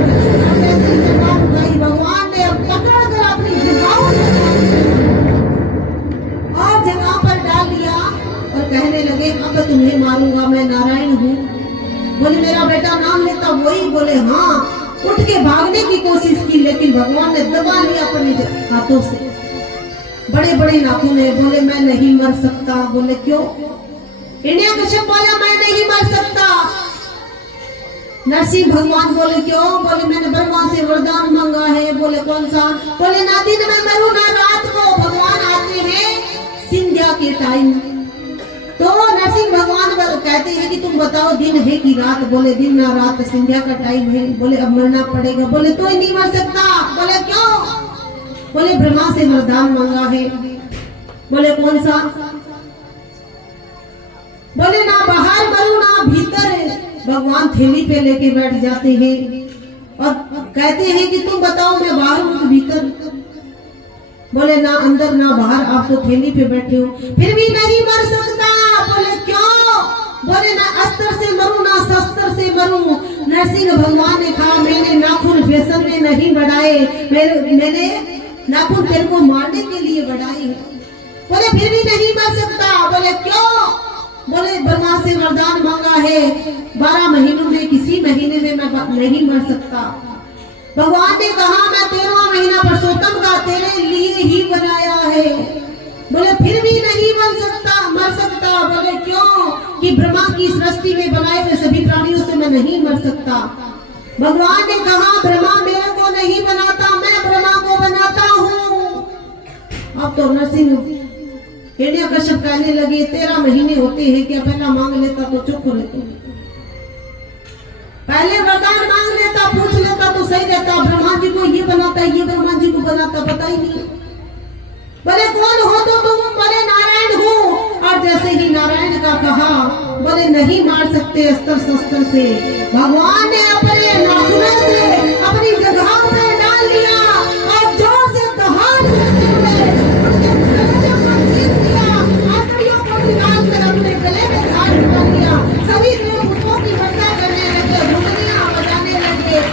जैसे ही तलवार उठाई भगवान ने पकड़ कर अपनी जुबान और जगह पर डाल लिया और कहने लगे अब तुम्हें मारूंगा, मैं नारायण हूँ। बोले मेरा बेटा नाम लेता वही? बोले हाँ। उठ के भागने की कोशिश की लेकिन भगवान ने दबा लिया अपने हाथों से, बड़े बड़े नाखून है। बोले मैं नहीं मर सकता। बोले क्यों? हिरण्यकश्यप बोला मैं नहीं मर सकता। नरसिंह भगवान बोले क्यों? बोले मैंने ब्रह्मा से वरदान मांगा है। बोले कौन सा? बोले ना दिन में मरूं ना रात को। भगवान आते हैं संध्या के टाइम, तो नरसिंह भगवान कहते हैं कि तुम बताओ दिन है कि रात? बोले दिन ना रात, संध्या का टाइम है। बोले अब मरना पड़ेगा। बोले तो नहीं मर सकता। बोले क्यों? बोले ब्रह्मा से वरदान मांगा है। बोले कौन सा? बोले ना बाहर मरूं ना भीतर। भगवान थैली पे लेके बैठ जाते हैं और कहते हैं कि तुम बताओ मैं बाहर हूं कि भीतर? बोले ना अंदर ना बाहर, आप तो थैली पे बैठे हो। फिर भी नहीं मर सकता। बोले क्यों? बोले ना अस्त्र से मरूं ना शस्त्र से मरूं। नरसिंह भगवान ने कहा मैंने नाखून फैशन में नहीं बढ़ाए, मैंने नाखून तेरे को मारने के लिए बढ़ाए हैं। बोले फिर भी नहीं मर सकता। बोले क्यों? बोले ब्रह्मा से वरदान मांगा है 12 महीनों में किसी महीने में मैं नहीं मर सकता। भगवान ने कहा मैं 13वां महीना पुरुषोत्तम का तेरे लिए ही बनाया है। बोले फिर भी नहीं मर सकता। बोले क्यों? कि ब्रह्मा की सृष्टि में बनाए हुए सभी प्राणियों से मैं नहीं मर सकता। भगवान ने कहा ब्रह्मा मेरे को नहीं बनाता, मैं ब्रह्मा को बनाता हूँ। अब तो नरसिंह हिरण्यकश्यप कहने लगे 13 महीने होते हैं क्या? पहला मांग लेता तो चुप रहते, पहले वरदान मांग लेता, पूछ लेता तो सही रहता। ब्रह्मा जी को ये बनाता, ये ब्रह्मा जी को बनाता, पता ही नहीं। बोले कौन हो तो तुम? बोले नारायण हूँ। और जैसे ही नारायण का कहा बोले नहीं मार सकते अस्त्र शस्त्र से। भगवान ने अपने नाखूनों से अपनी जगह पे डाल लिया और जोर से दहाड़ करते हुए आंकड़ियों को निकाल कर अपने गले में धार डाल लिया। सभी लोग उसको की वंदना करने लगे, घुटनियां बजाने लगे।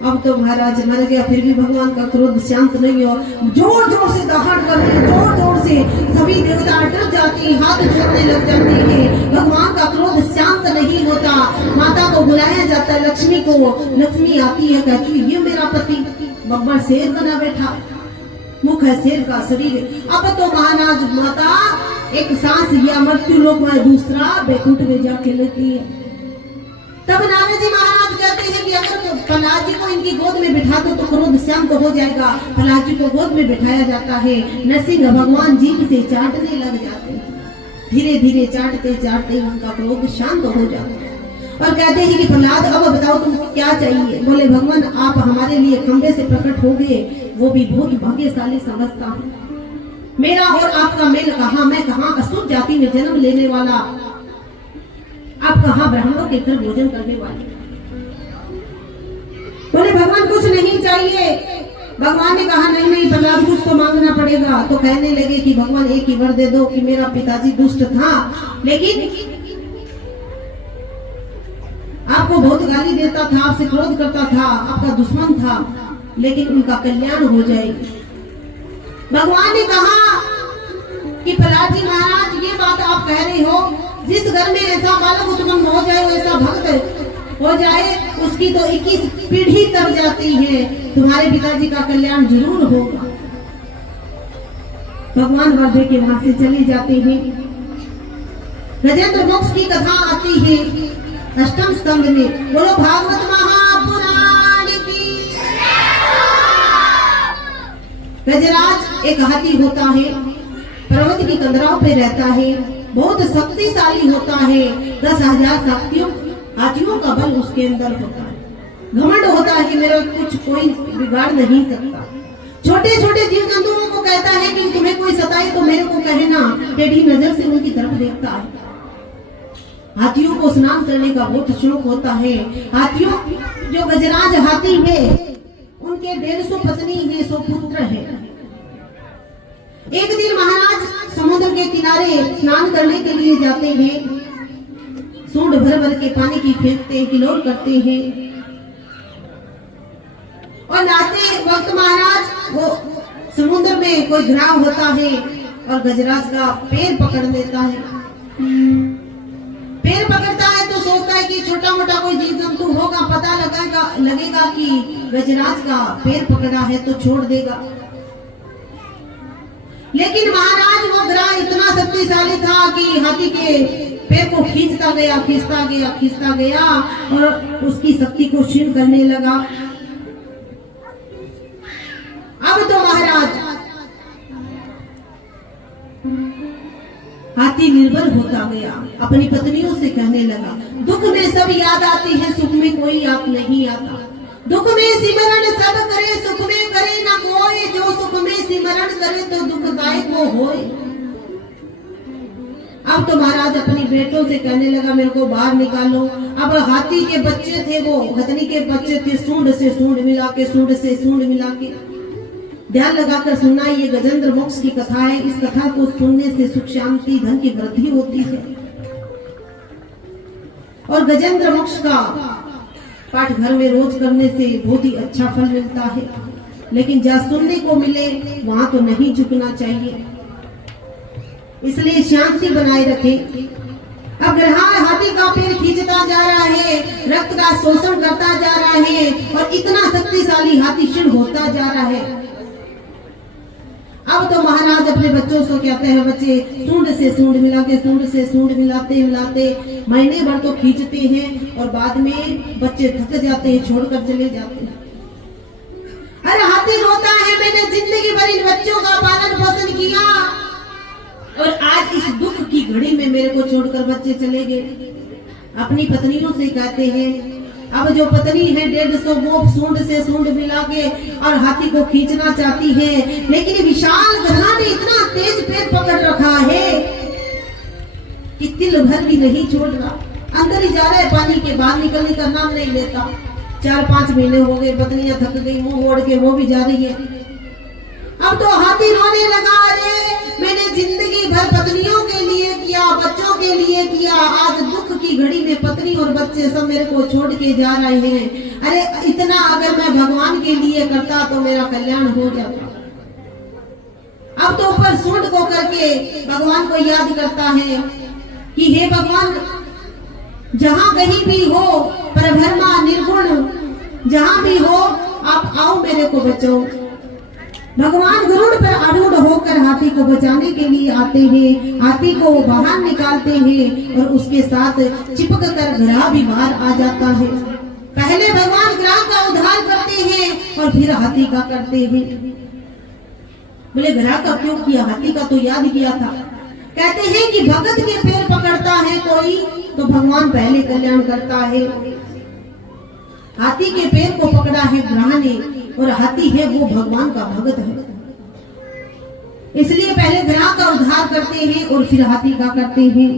अब तो महाराज मर गया, फिर भी भगवान का क्रोध शांत नहीं हो। जोर जोर से दहाड़ करते, जोर जोर से सभी देवता डर जाते हैं, हाथ जोड़ने लग जाते हैं। भगवान का क्रोध शांत नहीं होता। माता को बुलाया जाता है, लक्ष्मी को। लक्ष्मी आती है, कहती है ये मेरा पति बब्बर शेर बना बैठा, मुख है शेर का, शरीर। अब तो महाराज माता एक सांस लिया मृत्यु लोक में, दूसरा बैकुंठ में जाके लेती है। तब नारद जी महाराज कहते हैं कि अगर प्रहलाद जी को इनकी गोद में बिठा दो तो क्रोध शांत हो जाएगा। प्रहलाद जी को गोद में बिठाया जाता है। नरसिंह भगवान जीभ से चाटने लग जाते हैं। धीरे धीरे चाटते चाटते उनका क्रोध शांत हो जाता है और कहते हैं कि प्रहलाद अब बताओ तुम क्या चाहिए। बोले भगवान आप हमारे लिए खंबे से प्रकट हो गए, वो भी बहुत भाग्यशाली समझता हूँ। मेरा और आपका मेल कहाँ, मैं कहाँ असुर जाति में जन्म लेने वाला, आप कहाँ ब्राह्मणों के घर भोजन करने वाले। बोले भगवान कुछ नहीं चाहिए। भगवान ने कहा नहीं नहीं प्रहलाद कुछ तो मांगना पड़ेगा। तो कहने लगे कि भगवान एक ही वर दे दो कि मेरा पिताजी दुष्ट था लेकिन आपको बहुत गाली देता था, आपसे क्रोध करता था, आपका दुश्मन था, लेकिन उनका कल्याण हो जाएगी। भगवान ने कहा कि प्रहलाद जी महाराज ये बात आप कह रहे हो, जिस घर में ऐसा बालक उत्पन्न हो जाए, ऐसा भक्त हो जाए, उसकी तो 21 पीढ़ी तर जाती है। तुम्हारे पिताजी का कल्याण जरूर होगा। भगवान वर दे के वहां से चले जाते हैं। गजेंद्र मोक्ष की कथा आती है अष्टम स्कंद में। बोलो भागवत महापुराण की। गजराज एक हाथी होता है, पर्वत की कंदराओं पे रहता है, बहुत शक्तिशाली होता है। 10,000 हाथियों का बल उसके अंदर होता है। घमंड होता है कि मेरा कुछ कोई बिगाड़ नहीं सकता। छोटे छोटे जीव जंतुओं को कहता है कि तुम्हें कोई सताए तो मेरे को कहना। टेढ़ी नजर से उनकी तरफ देखता है। हाथियों को स्नान करने का बहुत शौक होता है। हाथियों जो गजराज हाथी है उनके 150 पत्नी है, 100 पुत्र है। एक दिन महाराज समुद्र के किनारे स्नान करने के लिए जाते हैं। सूंड भर भर के पानी की फेंकते हैं, किलोर करते हैं और नहाते वक्त महाराज वो समुद्र में कोई घराव होता है और गजराज का पैर पकड़ लेता है। पैर पकड़ता है तो सोचता है कि छोटा मोटा कोई जीव जंतु होगा, पता लगेगा कि गजराज का पैर पकड़ा है तो छोड़ देगा। लेकिन महाराज वो ग्रह इतना शक्तिशाली था कि हाथी के पैर को खींचता गया, खींचता गया, खींचता गया और उसकी शक्ति को क्षीण करने लगा। अब तो महाराज हाथी निर्बल होता गया। अपनी पत्नियों से कहने लगा, दुख में सब याद आती है, सुख में कोई याद नहीं आता। दुख में सिमरण सब करे, सुख में करे न कोई। जो सुख में सिमरण करे तो दुखदायक वो होए। अब तो महाराज अपनी बेटों से कहने लगा, मेरे को बाहर निकालो। अब हाथी के बच्चे थे, वो हथनी के बच्चे थे, सूंड से सूंड मिला के, सूंड से सूंड मिला के। ध्यान लगाकर सुनना, ये गजेंद्र मोक्ष की कथा है। इस कथा को सुनने से सुख शांति धन की वृद्धि होती है और गजेंद्र मोक्ष का पाठ घर में रोज करने से बहुत ही अच्छा फल मिलता है। लेकिन जहाँ सुनने को मिले वहां तो नहीं झुकना चाहिए, इसलिए शांति बनाए रखें। अब ग्रह हाथी का पैर खींचता जा रहा है, रक्त का शोषण करता जा रहा है और इतना शक्तिशाली हाथी क्षीण होता जा रहा है। अब तो महाराज अपने बच्चों से कहते हैं, बच्चे सूंड से सूंड मिला के, सूंड से सूंड मिलाते मिलाते महीने भर तो खींचते हैं और बाद में बच्चे थक जाते हैं, छोड़कर चले जाते हैं। अरे हाथी रोता है, मैंने जिंदगी भर इन बच्चों का पालन पोषण किया और आज इस दुख की घड़ी में मेरे को छोड़कर बच्चे चले गए। अपनी पत्नियों से कहते हैं, अब जो पत्नी है 150 वो सूंड से सूंड मिला के और हाथी को खींचना चाहती है, लेकिन विशाल गधा ने इतना तेज पैर पकड़ रखा है कि तिल भर भी नहीं छोड़ रहा। अंदर ही जा रहा है पानी के, बाहर निकलने का नाम नहीं लेता। 4-5 महीने हो गए, पत्नियां थक गई, मुंह मोड़ के वो भी जा रही है। अब तो हाथी रोने लगा, अरे मैंने जिंदगी भर पत्नियों के लिए किया, बच्चों के लिए किया, आज दुख की घड़ी में पत्नी और बच्चे सब मेरे को छोड़ के जा रहे हैं। अरे इतना अगर मैं भगवान के लिए करता तो मेरा कल्याण हो जाता। अब तो ऊपर सूंड को करके भगवान को याद करता है कि हे भगवान, जहां कहीं भी हो, परब्रह्मा निर्गुण जहां भी हो, आप आओ मेरे को बचाओ। भगवान गरुड़ पर आरूढ़ होकर हाथी को बचाने के लिए आते हैं। हाथी को बाहर निकालते हैं और उसके साथ चिपक कर घड़ा भी बाहर आ जाता है। पहले भगवान ग्राह का उद्धार करते हैं और फिर हाथी का करते हैं। बोले ग्राह का क्यों किया, हाथी का तो याद किया था। कहते हैं कि भगत के पैर पकड़ता है कोई तो भगवान पहले कल्याण करता है। हाथी के पैर को पकड़ा है ग्राह ने और हाथी है वो भगवान का भगत है, इसलिए पहले ग्राह का उद्धार करते हैं और फिर हाथी का करते हैं।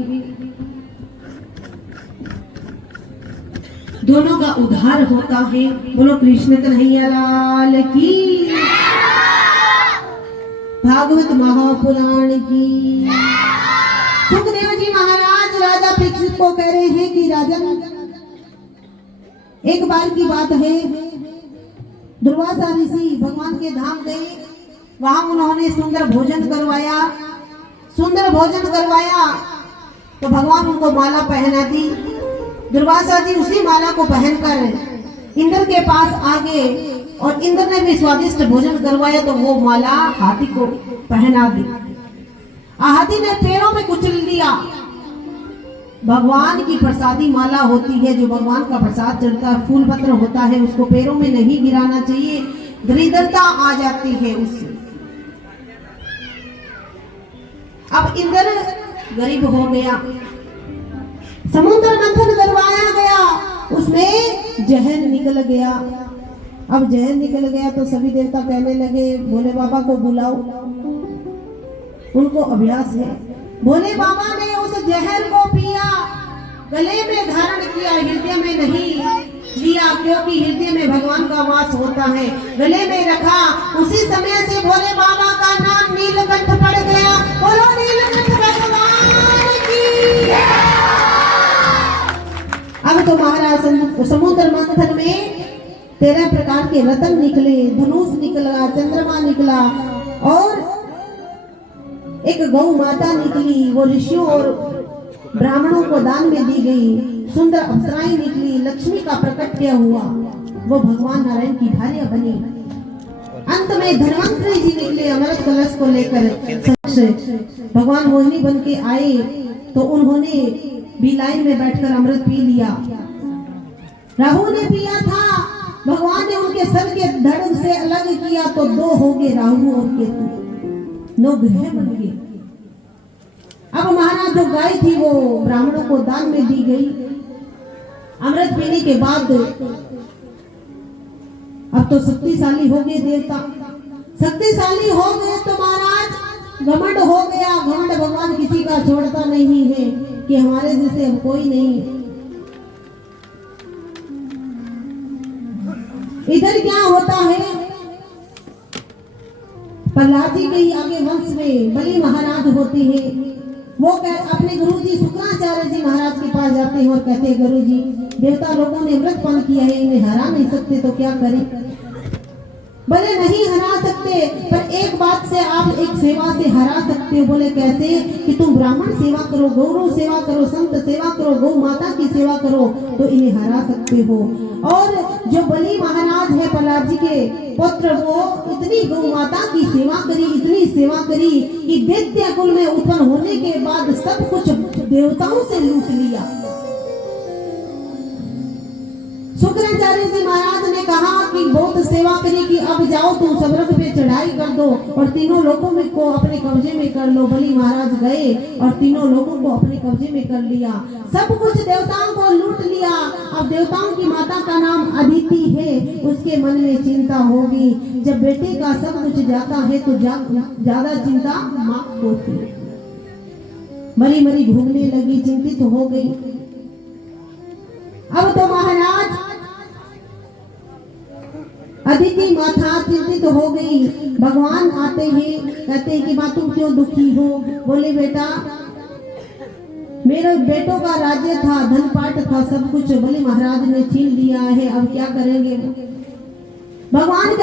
दोनों का उद्धार होता है। बोलो कृष्ण कन्हैया लाल की, भागवत महापुराण की। सुखदेव जी महाराज राजा परीक्षित को कह रहे हैं कि राजन, एक बार की बात है, दुर्वासा ऋषि भगवान के धाम गए, वहां उन्होंने सुंदर भोजन करवाया। तो भगवान उनको माला पहना दी। दुर्वासा जी उसी माला को पहनकर इंद्र के पास आ गए और इंद्र ने भी स्वादिष्ट भोजन करवाया तो वो माला हाथी को पहना दी। हाथी ने पैरों में कुचल लिया। भगवान की प्रसादी माला होती है, जो भगवान का प्रसाद चढ़ता है, फूल पत्र होता है, उसको पैरों में नहीं गिराना चाहिए, दरिद्रता आ जाती है उससे। अब इंद्र गरीब हो गया, समुद्र मंथन करवाया गया, उसमें जहर निकल गया। अब जहर निकल गया तो सभी देवता कहने लगे भोले बाबा को बुलाओ, उनको अभ्यास है। भोले बाबा ने उस जहर को पिया, गले में धारण किया, हृदय में नहीं लिया, क्योंकि हृदय में भगवान का वास होता है। गले में रखा, उसी समय से भोले बाबा का नाम नीलकंठ पड़ गया। बोलो नीलकंठ भगवान की। अब तो महाराज समुद्र मंथन में 13 प्रकार के रत्न निकले, धनुष निकला, चंद्रमा निकला और एक गौ माता निकली, वो ऋषियों और ब्राह्मणों को दान में दी गई। सुंदर अप्सराएं निकली, लक्ष्मी का प्रकट्य हुआ, वो भगवान नारायण की भार्या बनी। अंत में धन्वंतरी जी निकले अमृत कलश को लेकर। भगवान मोहिनी बन के आए तो उन्होंने भी लाइन में बैठकर अमृत पी लिया। राहु ने पिया था, भगवान ने उनके सर के धड़ से अलग किया तो 2 हो गए, राहु और केतु, 9 ग्रह बन गए। अब महाराज जो गाय थी वो ब्राह्मणों को दान में दी गई। अमृत पीने के बाद अब तो शक्तिशाली हो गए देवता, शक्तिशाली हो गए तो महाराज घमंड हो गया। घमंड भगवान किसी का छोड़ता नहीं है कि हमारे जैसे अब कोई नहीं। इधर क्या होता है, प्रहलाद जी के ही आगे वंश में बलि महाराज होते हैं। वो अपने गुरुजी शुक्राचार्य जी महाराज के पास जाते हैं और कहते हैं गुरुजी, देवता लोगों ने अमृत पान किया है, इन्हें हरा नहीं सकते तो क्या करें। बोले नहीं हरा सकते, पर एक बात से आप एक सेवा से हरा सकते हो। बोले कैसे? कि तुम ब्राह्मण सेवा करो, गौरव सेवा करो, संत सेवा करो, गौ माता की सेवा करो तो इन्हें हरा सकते हो। और जो बलि महाराज है प्रहलाद जी के पुत्र, वो इतनी गौ माता की सेवा करी, इतनी सेवा करी कि दैत्य कुल में उत्पन्न होने के बाद सब कुछ देवताओं से लूट लिया। शुक्राचार्य जी महाराज ने कहा कि बहुत सेवा करी कि अब जाओ तुम स्वर्ग पे चढ़ाई कर दो और तीनों लोगों में को अपने कब्जे में कर लो। बलि महाराज गए और तीनों लोगों को अपने कब्जे में कर लिया, सब कुछ देवताओं को लूट लिया। अब देवताओं की माता का नाम अदिति है, उसके मन में चिंता होगी। जब बेटे का सब कुछ जाता है तो ज्यादा चिंता माँ होती है। मरी मरी घूमने लगी, चिंतित हो गई। अब तो महाराज अदिति माता चिंतित हो गई। भगवान आते हैं, कहते हैं कि माँ तुम क्यों दुखी हो? बोले बेटा मेरे बेटों का राज्य था, धन पाट था, सब कुछ बलि महाराज ने छीन लिया है, अब क्या करेंगे? भगवान